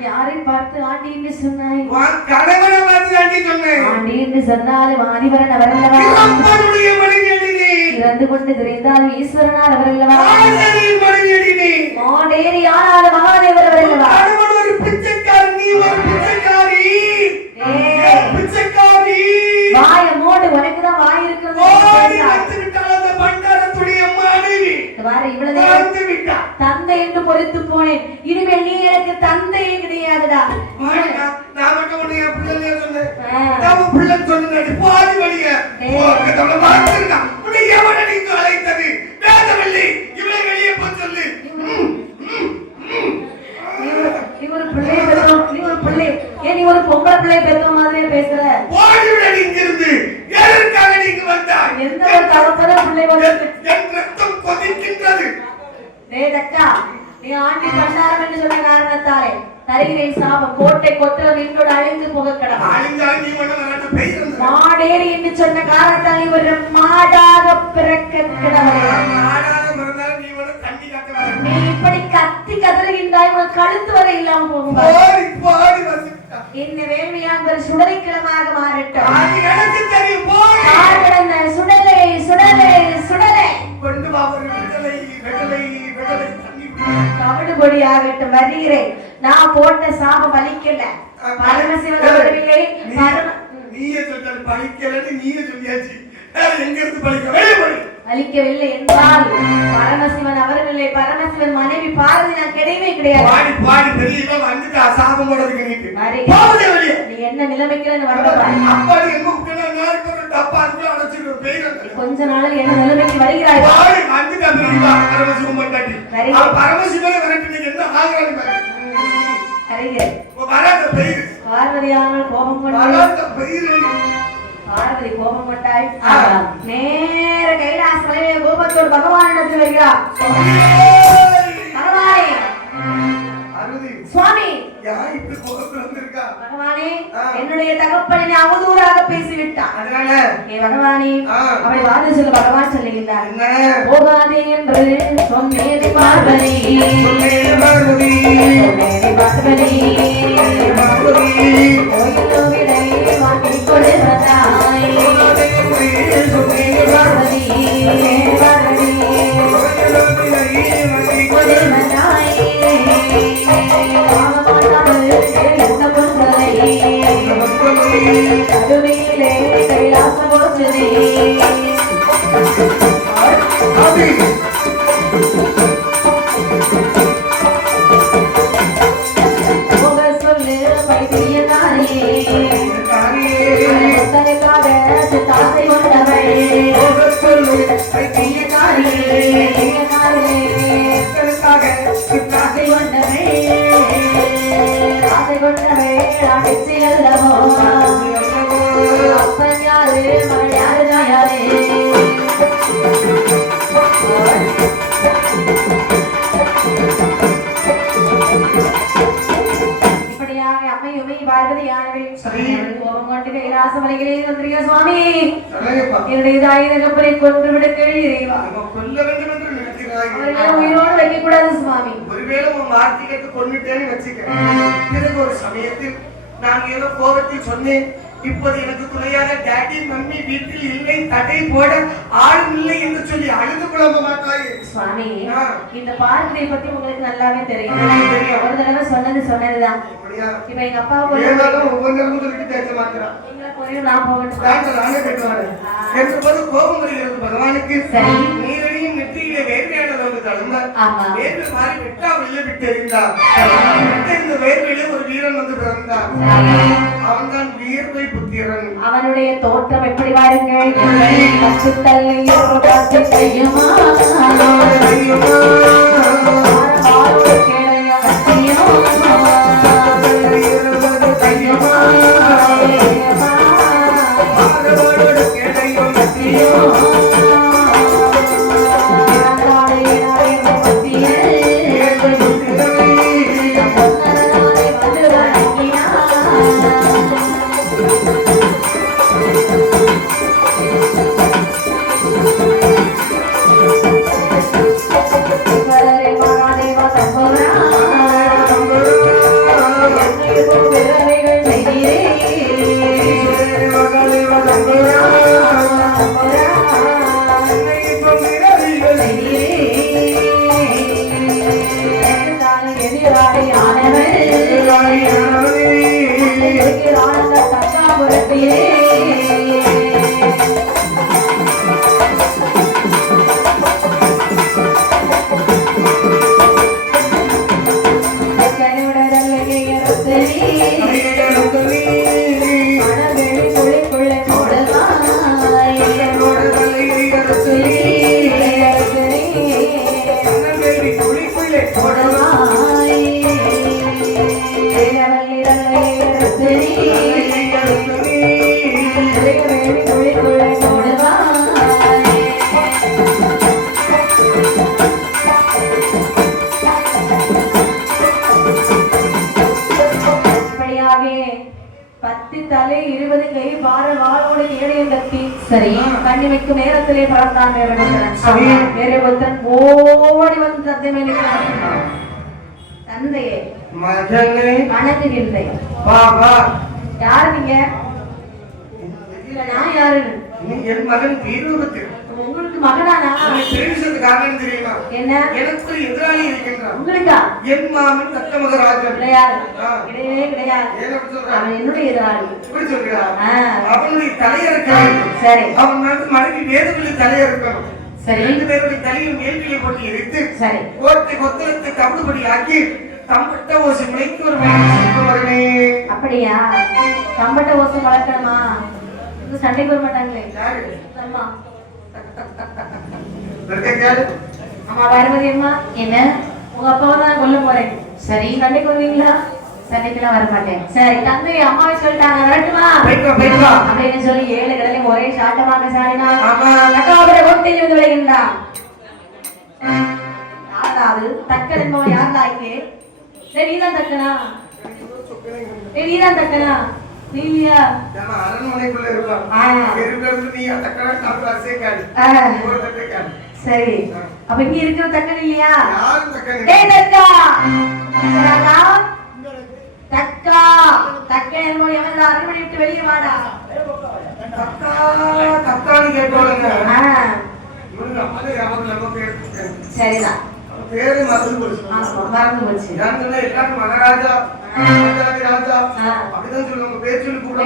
யாரை பார்த்து ஆண்டி என்று சொன்னாய்? கணவனை பார்த்து தாண்டி சொன்னேன். ஆண்டி என்று சொன்னாலும் ஆதிபரன் அவரல்லவா, அப்பனுடைய மனைவியடி நீ. இறந்து கொண்டு திரைந்தாலும் ஈஸ்வரனார் அவரல்லவா, ஆதரின் மனைவியடி நீ. மாடேரி ஆனாலும் மகாதேவர் அவரல்லவா. கணவன் ஒரு பிச்சைக்காரன், நீ ஒரு பிச்சைக்காரி. ஏய், பிச்சைக்காரி. வாய மூடு, உனக்குதான் வாய் ஓடி இருக்கிறது. வந்து விட்டாள் அந்த பண்டாரத்துடைய மனைவி. இவ்வளவு வந்து விட்டாள். தந்தை என்று பொறுத்து போனேன். இனிமேல் நீ எனக்கு தந்தையே கிடையாதுடா. நான் மட்டும் உன்னை என் பிள்ளைன்னே சொன்னேன். ஆ. நான் உன் பிள்ளைன்னு சொன்னேன். பாதி வழிய. உன்னை வாழ்த்துருக்கான். உன்னை எவனை நீ அழைத்தது? வேதமில்லை. இவளை வெளியே போய் சொல்லு. நீ ஒரு பிள்ளையை பெற்றோம், நீ ஒரு பிள்ளை. ஏன் நீ ஒரு பொம்பளை பிள்ளை பெற்ற மாதிரியே பேசுற? ஓடிவிட இங்கிருந்து. எதற்காக நீங்க வந்தாய்? எந்த ஒரு தகப்பன பிள்ளை வந்து என் ரத்தம் கொதிக்கின்றது. டேய் தக்கா, நீ ஆண்டி பண்டாரம் என்று சொன்ன காரணத்தாலே தருகிறேன் சாபம். கோட்டை கொத்தளம் என்னோட அழிந்து போக கடமை. அழிந்தால் நீ மட்டும் வரட்டு பெய்து. மாடேறி என்று சொன்ன காரணத்தால் ஒரு மாடாக பிறக்க கிடவரே. ஆடாத மறந்தாலும் நீ மட்டும் தண்ணி காக்க வரட்டு. நீ இப்படி கத்தி கதறுகின்றாய், உனக்கு கழுத்து வரை இல்லாம போகும். போடி வந்துட்டா. என்ன வேள்வியாக சுடலைக்கிழமாக மாறட்டும். அது எனக்கு தெரியும். போடி. பார்வதன சுடலை சுடலை சுடலை கொண்டு வா ஒரு வெட்டலை வெட்டலை வெட்டலை தண்ணி குடி. கவடு பொடி ஆகட்டும், வருகிறேன். நான் போட்ட சாபம் வலிக்கல. பரமசிவன் வரவில்லை. நீயே சொல்ற பழிக்கலன்னு நீயே சொல்லியாச்சு. எங்க இருந்து பழிக்க வெளியே போடி. அளிக்கவில்லை என்றால் பரமசிவன் அவர்களை பரமசிவன் மனைவி பாரதி நான் கிடையவே கிடையாது. பாடி பாடி பெரியமா வந்துட்டு சாபம் போடுறதுக்கு நீட்டு வரேன். போதே வெளியே. நீ என்ன நிலைமைக்குன்னு வரப்பாரு. அப்பாடி எங்க உட்கார்ந்தா நாளைக்கு ஒரு டப்பா அதுக்குள்ள அடைச்சிட்டு பேய்றாங்க. கொஞ்ச நாளில் என்ன நிலைமைக்கு வருகிறாய்? பாடி வந்துட்டா பெரியமா பரமசிவம் பண்ணாட்டி. சரி. பரமசிவனை வரட்டு நீங்க என்ன ஆகறானு பாரு. வருகிறேன். வராத பெய். பார்வதியாமல் கோபம் கொண்டு வராத பெய்றே. பார்வதி கோபம் கொண்டாய். நேர கைலாச மலையிலே கோபத்தோடு பகவானிடத்தில் வருகிறார். பகவானே, அருதி சுவாமி, யா இப்படி கோபத்துல வந்திருக்கா? பகவானே, என்னுடைய தகப்பனை அவதூறாக பேசிவிட்டான். அதனால ஏ பகவானே, அவளை வார்த்தை சொல்ல பகவான் சொல்லுகின்றார். என்ன போகாதே என்று சொன்னேனே பார்வதி, சொன்னேனே பார்வதி, சொன்னேனே பார்வதி, கோயிலோ விடை வாங்கிக் கொண்டு வந்தாய். சொன்னேனே பார்வதி, சொன்னேனே பார்வதி, கொண்டு வந்தாய். கருவிலே கைலாச போச்சதே. போக சொல்லு பைத்தியக்காரியே, தனக்காக பார்வதியானவே சரி. கோபம் கொண்டு கைலாசமலையிலே வந்திருக்கிற சுவாமி சொல்லுங்கப்பா. என்னுடைய தாய் தகப்பனை கொன்று விட இறைவா நம்ம கொல்ல வேண்டும் என்று நினைக்கிறாய். அவர்களை உயிரோடு வைக்க கூடாது சுவாமி. ஒருவேளை உன் வார்த்தைக்கு கொண்டுட்டேன்னு வச்சுக்கிறேன். பிறகு ஒரு சமயத்தில் நான் ஏதோ கோபத்தில் சொன்னேன். இப்போது எனக்கு துணையாக டாடி மம்மி வீட்டில் இல்லை, தடை போட ஆளும் இல்லை என்று சொல்லி அழுது குழம்ப மாட்டாய் சுவாமி. ஆ. இந்த பார்வதியை பத்தி உங்களுக்கு நல்லாவே தெரியும். தெரியும். ஒரு தடவை சொன்னதுதான். அப்படியா? இப்ப எங்க அப்பா ஏதாலும் ஒவ்வொன்றும் சொல்லிட்டு பேச மாட்டேறான். எங்களை போய் நான் போகட்டும். டாக்டர் நானே பேசுவாரு. என்ற போது கோபம் வருகிறது பகவானுக்கு. சரி. நீரையும் நெற்றியிலே வேர்வையானது வந்து தழும்ப ஆமா. வேர்வை மாறி வெட்டாவிலே விட்டு எறிந்தார். இந்த வேர்வையிலே ஒரு வீரன் வந்து பிறந்தார். அவன்தான் வீரவை புத்திரன். அவனுடைய தோற்றம் எப்படி வாருங்கள்? கற்றுத்தல்லையோ காத்து செய்யுமா கேளையோ கத்தியோ செய்யுமா கண்ணிமைக்கும் நேரத்திலே பறந்தான் வேற ஒருத்தன் ஓடி வந்து சத்தியமே தந்தையே மகனே வணங்குகின்றேன். பாபா யாரு நீங்க? இல்ல நான் யாரு? நீ என் மகன் வீரபத்திரன். உங்களுக்கு மகனானா? தெரிவிச்சது காரணம் தெரியுமா? என்ன? எனக்கு ஒரு எதிராளி இருக்கின்றான். உங்களுக்கா? என் மாமன் தத்த மகராஜன். கிடையாது. கிடையவே கிடையாது. ஏன் அப்படி சொல்ற? அவன் என்னுடைய எதிராளி. எப்படி சொல்றா? அவனுடைய தலையறுக்க வேண்டும். சரி. அவன் வந்து மனைவி வேதவழி தலையறுக்கணும். சரி. ரெண்டு பேருடைய தலையும் மேல்விலை போட்டு எரித்து சரி. கோர்த்தை கொத்தளத்தை தவிடுபடி ஆக்கி தம்பட்ட ஓசை முளைக்கு ஒரு மகனே. அப்படியா? தம்பட்ட ஓசை வளர்க்கணுமா? சண்டைக்கு வர மாட்டாங்களே. அம்மா அம்மா பார்வதி அம்மா, என்ன உங்க அப்பாவை தான் கொல்ல போறேன். சரி, சண்டைக்கு வருவீங்களா? சண்டைக்கெல்லாம் வர மாட்டேன். சரி, தந்தை அம்மாவை சொல்லிட்டாங்க, வரட்டுமா அப்படின்னு சொல்லி 7 கடலையும் ஒரே சாட்டமாக சாடினா அக்காவை ஒட்டி வந்து விளைகின்றான். யாராவது தக்கன் என்பவன் யார் தாய்க்கு? நீதான் தக்கனா? நீதான் தக்கனா? நீலியா? அரண்மனைக்குள்ள இருப்பான். நீ தக்கனா காசே காடி. சரி, அப்ப இங்க இருக்கிற தக்கன் இல்லையா? யாரும் தக்கன் தக்கா தக்கன் என்பவன் எவன் அரண்மனை விட்டு வெளியே வாடா. தக்காளி கேட்டோடுங்க. சரிதான், பேரு மறந்து போச்சு. மறந்து போச்சு. எல்லாரும் மகாராஜா ராஜா அப்படிதான் சொல்லுவாங்க. பேர் சொல்லி கூட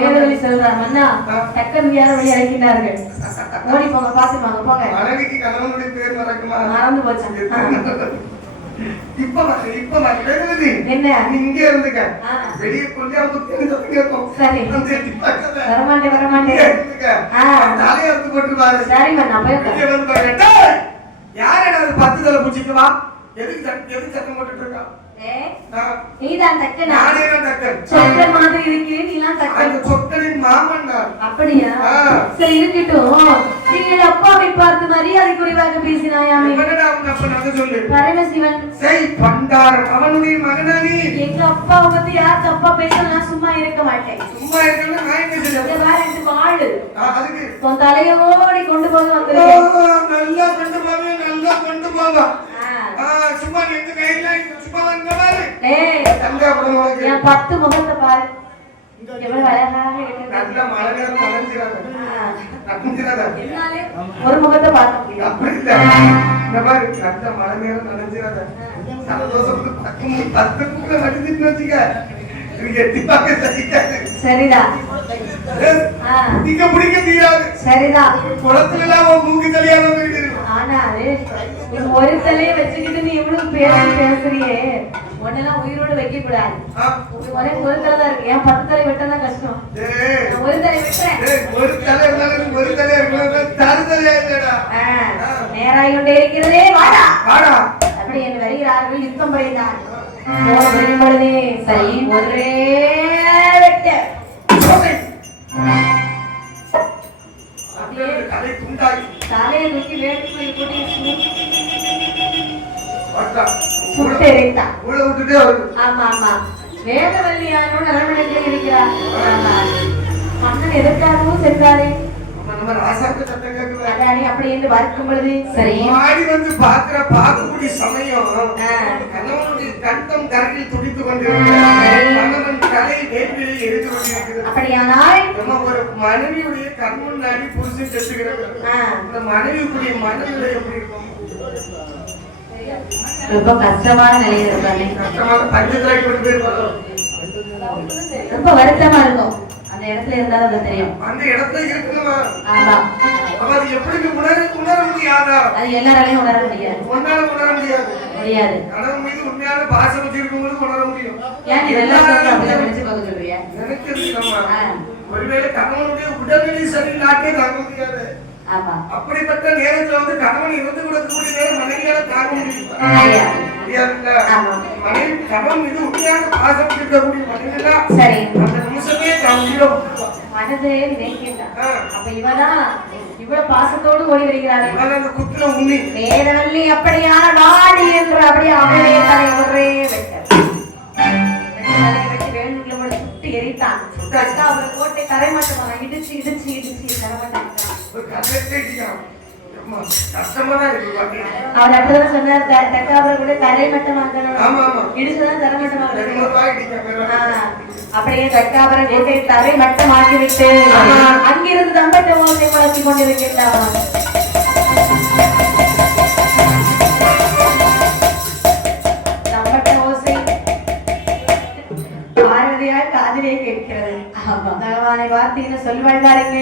சொல்றாங்க. மன்னா தக்கன் யாரும் வெளியே இறக்கினார்கள். ஓடி போங்க, பாத்துப்பாங்க போங்க. மனைவிக்கு கணவனுடைய பேர் மறக்குமா? மறந்து போச்சு. இப்ப என்ன இங்க இருந்துக்க வெளியே கொஞ்சம் சரி, வரமாட்டேன் வரமாட்டேன். தலையை அறுத்து போட்டுருவாரு. சரிம்மா, நான் போய் யாரு 10 தலை பிடிச்சிக்குவா? எதுக்கு சத்தம் போட்டுட்டு இருக்கா? நீதான் தக்கன். நானே தான் தக்கன். சொக்கன் மாதிரி இருக்கிறேன், நீலாம் தக்கன். அந்த சொக்கனின் மாமன் தான். அப்படியா? சரி இருக்கட்டும். நீங்கள் அப்பாவை பார்த்து மரியாதை குறைவாக பேசினாயாமே. என்னடா உங்க அப்ப சொன்னாங்க சொல்லு. பரமசிவன். செய் பண்டாரம். அவனுடைய மகனானி. எங்க அப்பாவை பத்தி யார் தப்பா பேசலாம், நான் சும்மா இருக்க மாட்டேன். சும்மா இருக்கணும், நான் என்ன செய்யணும்? வேற எனக்கு வாழு. அதுக்கு உன் தலையோடி கொண்டு போக வந்துருக்கேன். நல்லா கொண்டு போவே, நல்லா கொண்டு போவா. சும்மா எங்க கையில சும்மா வந்த பாரு. தங்க அப்புறம் என் 10 முகத்தை பாரு, எவ்வளவு அழகாக இருக்கு. நல்ல மழை நேரம் நனைஞ்சிராத. என்னாலே ஒரு முகத்தை பார்க்க முடியும். அப்படி இல்ல, இந்த மாதிரி நல்ல மழை நேரம் நனைஞ்சிராத. சந்தோஷத்துக்கு 10 முகங்களை நடிச்சுட்டு வச்சுக்க, எட்டி பார்க்க சகிக்காது. சரிதா, நீங்க பிடிக்க தீராது. சரிதா. குளத்துல எல்லாம் மூக்கு தலையாத போயிட்டு இருக்கு. ஆனா ஒரு தலையை வச்சுக்கிட்டு நீ இவ்வளவு பேசுறியே, உன்னெல்லாம் உயிரோடு வைக்க கூடாது. ஒரே ஒரு தலை தான் இருக்கு. என் 10 தலை வெட்டதான் கஷ்டம். ஒரு தலை வெட்டுறேன். ஒரு தலை இருந்தாலும் ஒரு தலை இருக்கலாம், தரு தலையா இல்லடா. நேராய் கொண்டே இருக்கிறதே. வாடா வாடா. அப்படி என்று வருகிறார்கள், யுத்தம் புரிந்தார். பொழுதே சரி, ஒரே வெட்டு. தலை துண்டாய் தலையை தூக்கி வேட்டுக்குள்ளே போட்டு சுட்டெரித்தான். உள்ள விட்டுட்டே வருது. ஆமா ஆமா, வேதவல்லியாரோட அரண்மனையில் இருக்கிறார். மன்னன் எதற்காகவும் சென்றாரே. நம்ம ராசாக்கு சத்தம் கேட்குது. அதானே அப்படி என்று பார்க்கும் பொழுது சரி மாடி வந்து பார்க்கக்கூடிய சமயம் கணவனுடைய கண்டம் கரையில் துடித்துக் கொண்டிருக்கிறது. கணவன் தலை வேப்பிலே எரிந்து கொண்டிருக்கிறது. அப்படியானால் நம்ம ஒரு மனைவியுடைய கண் முன்னாடி புருஷன் செத்துகிறது. இந்த மனைவியுடைய மனநிலை எப்படி இருக்கும்? ரொம்ப கஷ்டமான நிலையில் இருக்காங்க. கஷ்டமாக பஞ்சத்திரை கொண்டு போயிருப்பாங்க. ரொம்ப வருத்தமா இருக்கும். அந்த இடத்துல இருந்தாலும் அது தெரியும். அந்த இடத்துல இருக்கணுமா? ஆமா. அவர் எப்படி உணர முடியாதா? அது எல்லாராலையும் உணர முடியாது. உன்னால உணர முடியாது. முடியாது. கணவன் மீது உண்மையான பாசம் வச்சிருக்கவங்களுக்கு உணர முடியும். ஏன் இதெல்லாம் நினைச்சு பார்க்க சொல்றியா? நினைக்கிறது நம்ம. ஒருவேளை கணவனுடைய உடல்நிலை சரியில்லாட்டே தாங்க முடியாது. ஆமா. அப்படிப்பட்ட நேரத்துல வந்து கணவன் இருந்து கொடுக்கக்கூடிய நேரம் மனைவியால தாங்க முடியாது. மனைவி கணவன் மீது உண்மையான பாசம் இருக்கக்கூடிய மனைவியா சரி அந்த நிமிஷமே தாங்க மனதே நினைக்கின்றான். அப்ப இவதான் இவ்வளவு பாசத்தோடு ஓடி வருகிறார்கள். அந்த குத்துல உண்ணி வேதவல்லி அப்படியான வாடி என்று அப்படியே அவரே தலை ஒரே சுட்டு எரித்தான். அவரை கோட்டை தரைமட்டமாக இடிச்சு இடிச்சு இடிச்சு தரமாட்டான். அவர் அப்படிதான் சொன்னார், தக்காவரை கூட தரைமட்டமாக்கணும், இடிச்சுதான் தரமட்டமாக. அப்படியே தக்காவரை கோட்டை தரைமட்டமாக்கி விட்டு அங்கிருந்து தம்பட்ட ஓசை முழக்கி கொண்டிருக்கின்றான். காதிலே கேட்கிறது. பகவானை வார்த்தைன்னு சொல்வாள் பாருங்க.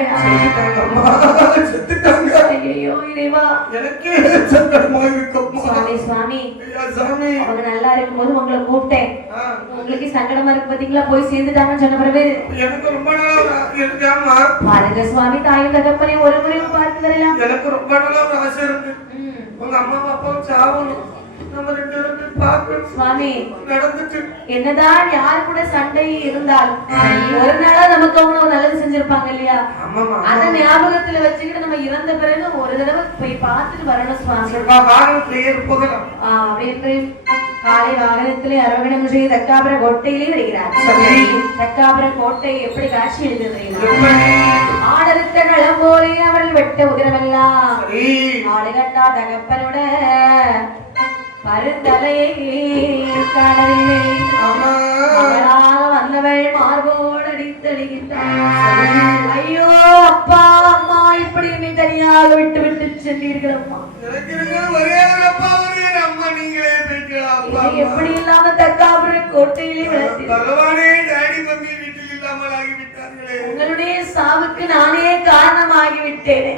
விட்டார்கள். செத்துட்டாங்க. ஐயோ இறைவா, எனக்கே சங்கடமா இருக்கும். சுவாமி சுவாமி, ஐயா சாமி, அவங்க நல்லா இருக்கும்போது உங்களை கூப்பிட்டேன். ஆ, உங்களுக்கு சங்கடமா இருக்கு பாத்தீங்களா, போய் சேர்ந்துட்டாங்கன்னு சொன்ன பிறகு எனக்கு ரொம்ப நாளா இருக்காமா பாருங்க சுவாமி, தாயும் தகப்பனை ஒரு முறையும் பார்த்து வரலாம். எனக்கு ரொம்ப நாளா ஒரு ஆசை இருக்கு. உங்க அம்மா அப்பாவும் சாவணும், நம்ம ரெண்டு பேரும் பார்க்கணும். சுவாமி, நடந்துட்டு என்னதான் யார் கூட சண்டை இருந்தாலும் ஒரு நாளா நமக்கு அவங்க ஒரு நல்லது செஞ்சிருப்பாங்க இல்லையா, ஆமாமா அத ஞாபகத்துல வச்சுக்கிட்டு நம்ம இறந்த பிறகு ஒரு தடவை போய் பார்த்துட்டு வரணும் சுவாமி. வாகனத்திலேயே போகலாம். அப்படின்னு காலை வாகனத்திலே அரவணம் செய்து தக்காபுர கோட்டையிலே வருகிறார். தக்காபுர கோட்டை எப்படி காட்சி எழுதுகிறீர்கள்? ஆடறுத்த களம் போலே அவர்கள் வெட்ட உதிரமெல்லாம் ஆடுகட்டா தகப்பனோட பருந்தலையை கடலிலே அவளாக வந்தவள் மார்போடு அடித்தடிக்கின்றார். ஐயோ அப்பா அம்மா, இப்படி நீ தனியாக விட்டு விட்டு சென்றீர்கள் அம்மா. எப்படி இல்லாம தக்காபுர கோட்டையிலே உங்களுடைய சாவுக்கு நானே காரணமாகி விட்டேனே.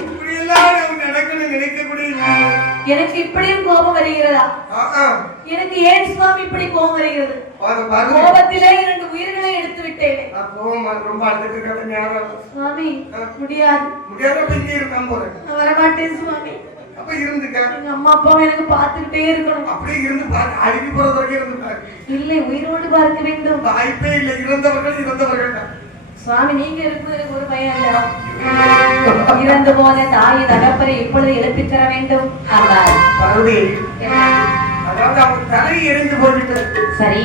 எனக்கு இப்படியும் கோபம் வருகிறதா? எனக்கு ஏன் சுவாமி இப்படி கோபம் வருகிறது? கோபத்திலே 2 உயிர்களை எடுத்து விட்டேனே சுவாமி. முடியாது, வரமாட்டேன் சுவாமி. எங்க அம்மா அப்பாவும் எனக்கு பார்த்துக்கிட்டே இருக்கணும். அப்படியே இருந்து அழுகி போற வரைக்கும் இருந்துட்டாங்க. இல்லை, உயிரோடு பார்க்க வேண்டும். வாய்ப்பே இல்லை, இறந்தவர்கள் தான் சுவாமி. நீங்க இருக்கும்போது எனக்கு ஒரு பயம் இல்ல. இறந்து போன தாய் தகப்பனை இப்பொழுது எழுப்பித் தர வேண்டும். பார்வதி, அதாவது அவங்க தலை எரிந்து போயிட்டு சரி,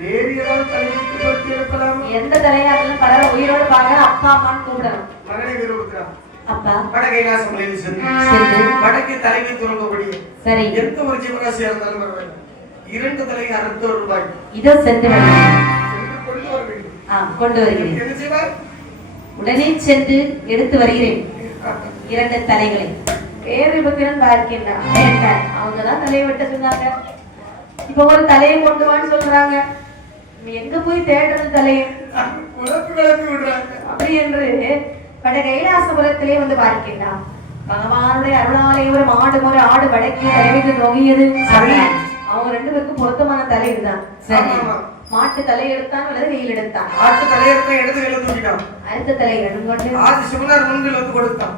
வேறு ஏதாவது தலைக்கு போட்டு இருக்கலாம். எந்த தலையா இருந்தாலும் பலரை உயிரோடு பார்க்க அப்பா அம்மான்னு கூப்பிடணும். மகனை விரும்புகிறான் அப்பா வடகைலாசம் சென்று வடக்கு தலைமை துறக்கக்கூடிய சரி எந்த ஒரு ஜீவராசியா இருந்தாலும் பரவாயில்லை, 2 தலை ₹60 இதோ சென்று கொண்டு வர வேண்டும். கொண்டு வருகிறேன். உடனே சென்று எடுத்து வருகிறேன் 2 தலைகளை. வேறு பத்திரம் பார்க்கின்றான். அவங்கதான் தலையை வெட்ட சொன்னாங்க. இப்ப ஒரு தலையை கொண்டு வான்னு சொல்றாங்க. எங்க போய் தேடுறது தலையை? அப்படி என்று வட கைலாசபுரத்திலே வந்து பார்க்கின்றான். பகவானுடைய அருளாலே ஒரு ஆடு வடக்கே தலைமைக்கு நோகியது. அவங்க 2 பேருக்கும் பொருத்தமான தலை இதுதான். மாட்டு தலை எடுத்தான் அல்லது வெயில் எடுத்தான்? ஆட்டு தலை எடுத்து தூக்கிட்டான். அடுத்த தலை எடுத்து ஆதி சிவனார் முன்பில் வந்து கொடுத்தான்.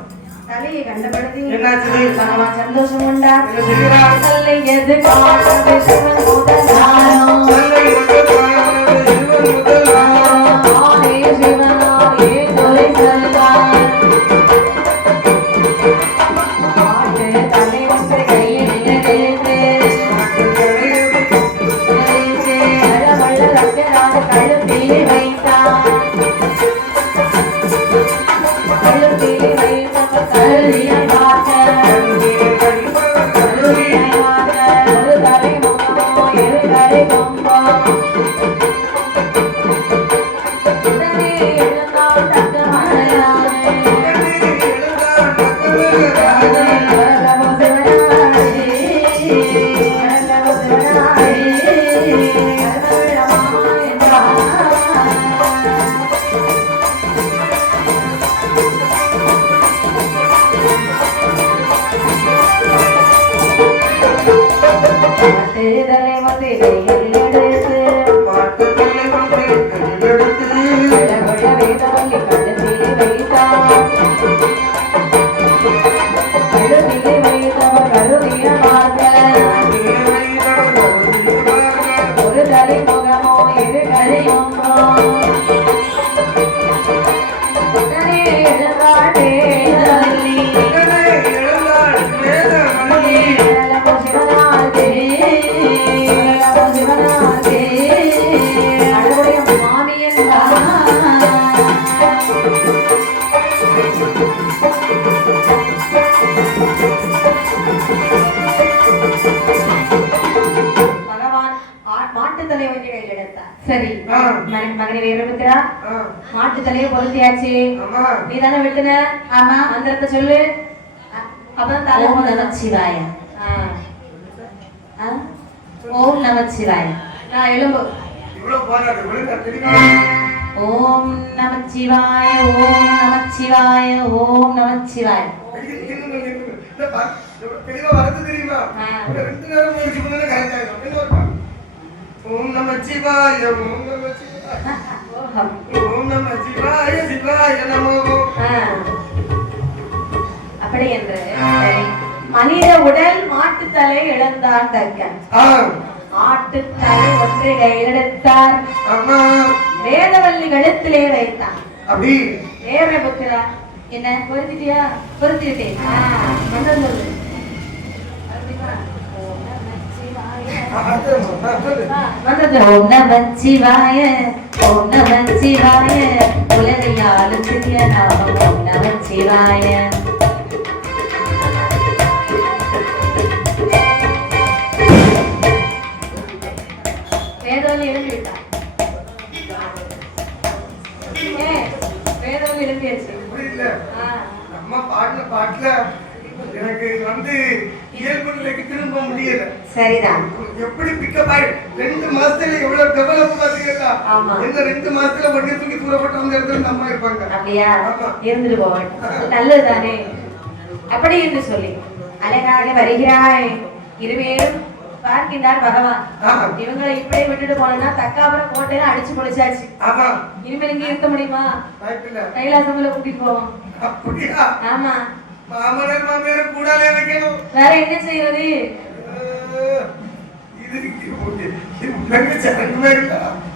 தலையை கண்டபடுத்தி என்னாச்சு? பகவான் சந்தோஷம் கொண்டார். தலை எது காணவே சிவன் முதலானோ சரி மகனை வேற விட்டுறா. மாட்டு தலையை பொருத்தியாச்சு. நீ தானே விட்டுன? ஆமா. மந்திரத்தை சொல்லு. அப்பதான் தலை ஓம் நமச்சிவாய. ஓம் நமச்சிவாய. நான் எலும்பு இவ்வளவு போராடு ஓம் நமச்சிவாய ஓம் நமச்சிவாய ஓம் நமச்சிவாய. தெளிவா வரது தெரியுமா? ஒரு 2 நேரம் முயற்சி பண்ணா கரெக்ட் ஆயிடும். என்ன ஒரு ஓம் நமச்சிவாய ஓம் நமச்சிவாய ஓம் நமச்சிவாய சிவாய நமோ. அப்படி என்று மனித உடல் மாட்டுத்தலை இழந்தார் தக்கன். ஆட்டுத்தலை ஒன்றை கையில் எடுத்தார். வேதவல்லி கழுத்திலே வைத்தான். அப்படி ஏற புத்திரா என்ன பொருத்திட்டியா? பொருத்திட்டேன். சொல்லு. ஓம் நமச்சிவாய ஓம் நமச்சிவாய உலகையாலும் சிறிய நாமம் ஓம் நமச்சிவாய. வேதவல்லி எழுந்து விட்டார். வேதவல்லி எழுந்தியாச்சு. நம்ம பாட்டுல எனக்கு இயல்பு நிலைக்கு திரும்ப முடியல. சரிதான். எப்படி பிக்கப் ஆயி 2 மாசத்துல எவ்வளவு டெவலப் பாத்தீங்களா? இந்த 2 மாசத்துல வண்டி தூக்கி தூரப்பட்ட அந்த இடத்துல நம்ம இருப்பாங்க. அப்படியா? இருந்துட்டு போவேன். நல்லதுதானே. அப்படி என்று சொல்லி அழகாக வருகிறாய். இருவேரும் பார்க்கின்றார் பகவான். இவங்களை இப்படியே விட்டுட்டு போனா தக்காபுரம் கோட்டையில அடிச்சு முடிச்சாச்சு. இனிமேல் இங்க இருக்க முடியுமா? கைலாசம்ல கூட்டிட்டு போவோம். ஆமா, மாமனார் மாமியார் கூடாலே வைக்கணும். வேற என்ன செய்வது?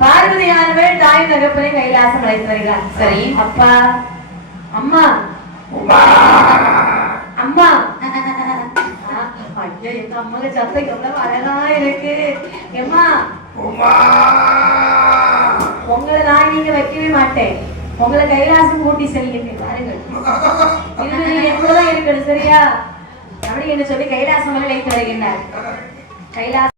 பார்வதி ஆனவள் தாய் தகப்பனை கைலாசம் அழைத்து வருகிறார். சரி அப்பா அம்மா அம்மா. ஐயா, எங்க அம்மாங்க சத்தம் எவ்வளவு அழகா இருக்கு. எம்மா உங்களை நான் நீங்க வைக்கவே மாட்டேன். உங்களை கைலாசம் கூட்டி செல்கின்றேன். பாருங்கள், இது எவ்வளவுதான் இருக்கணும். சரியா? அப்படி என்று சொல்லி கைலாசம் அழைத்து வருகின்றார். கைலாசம்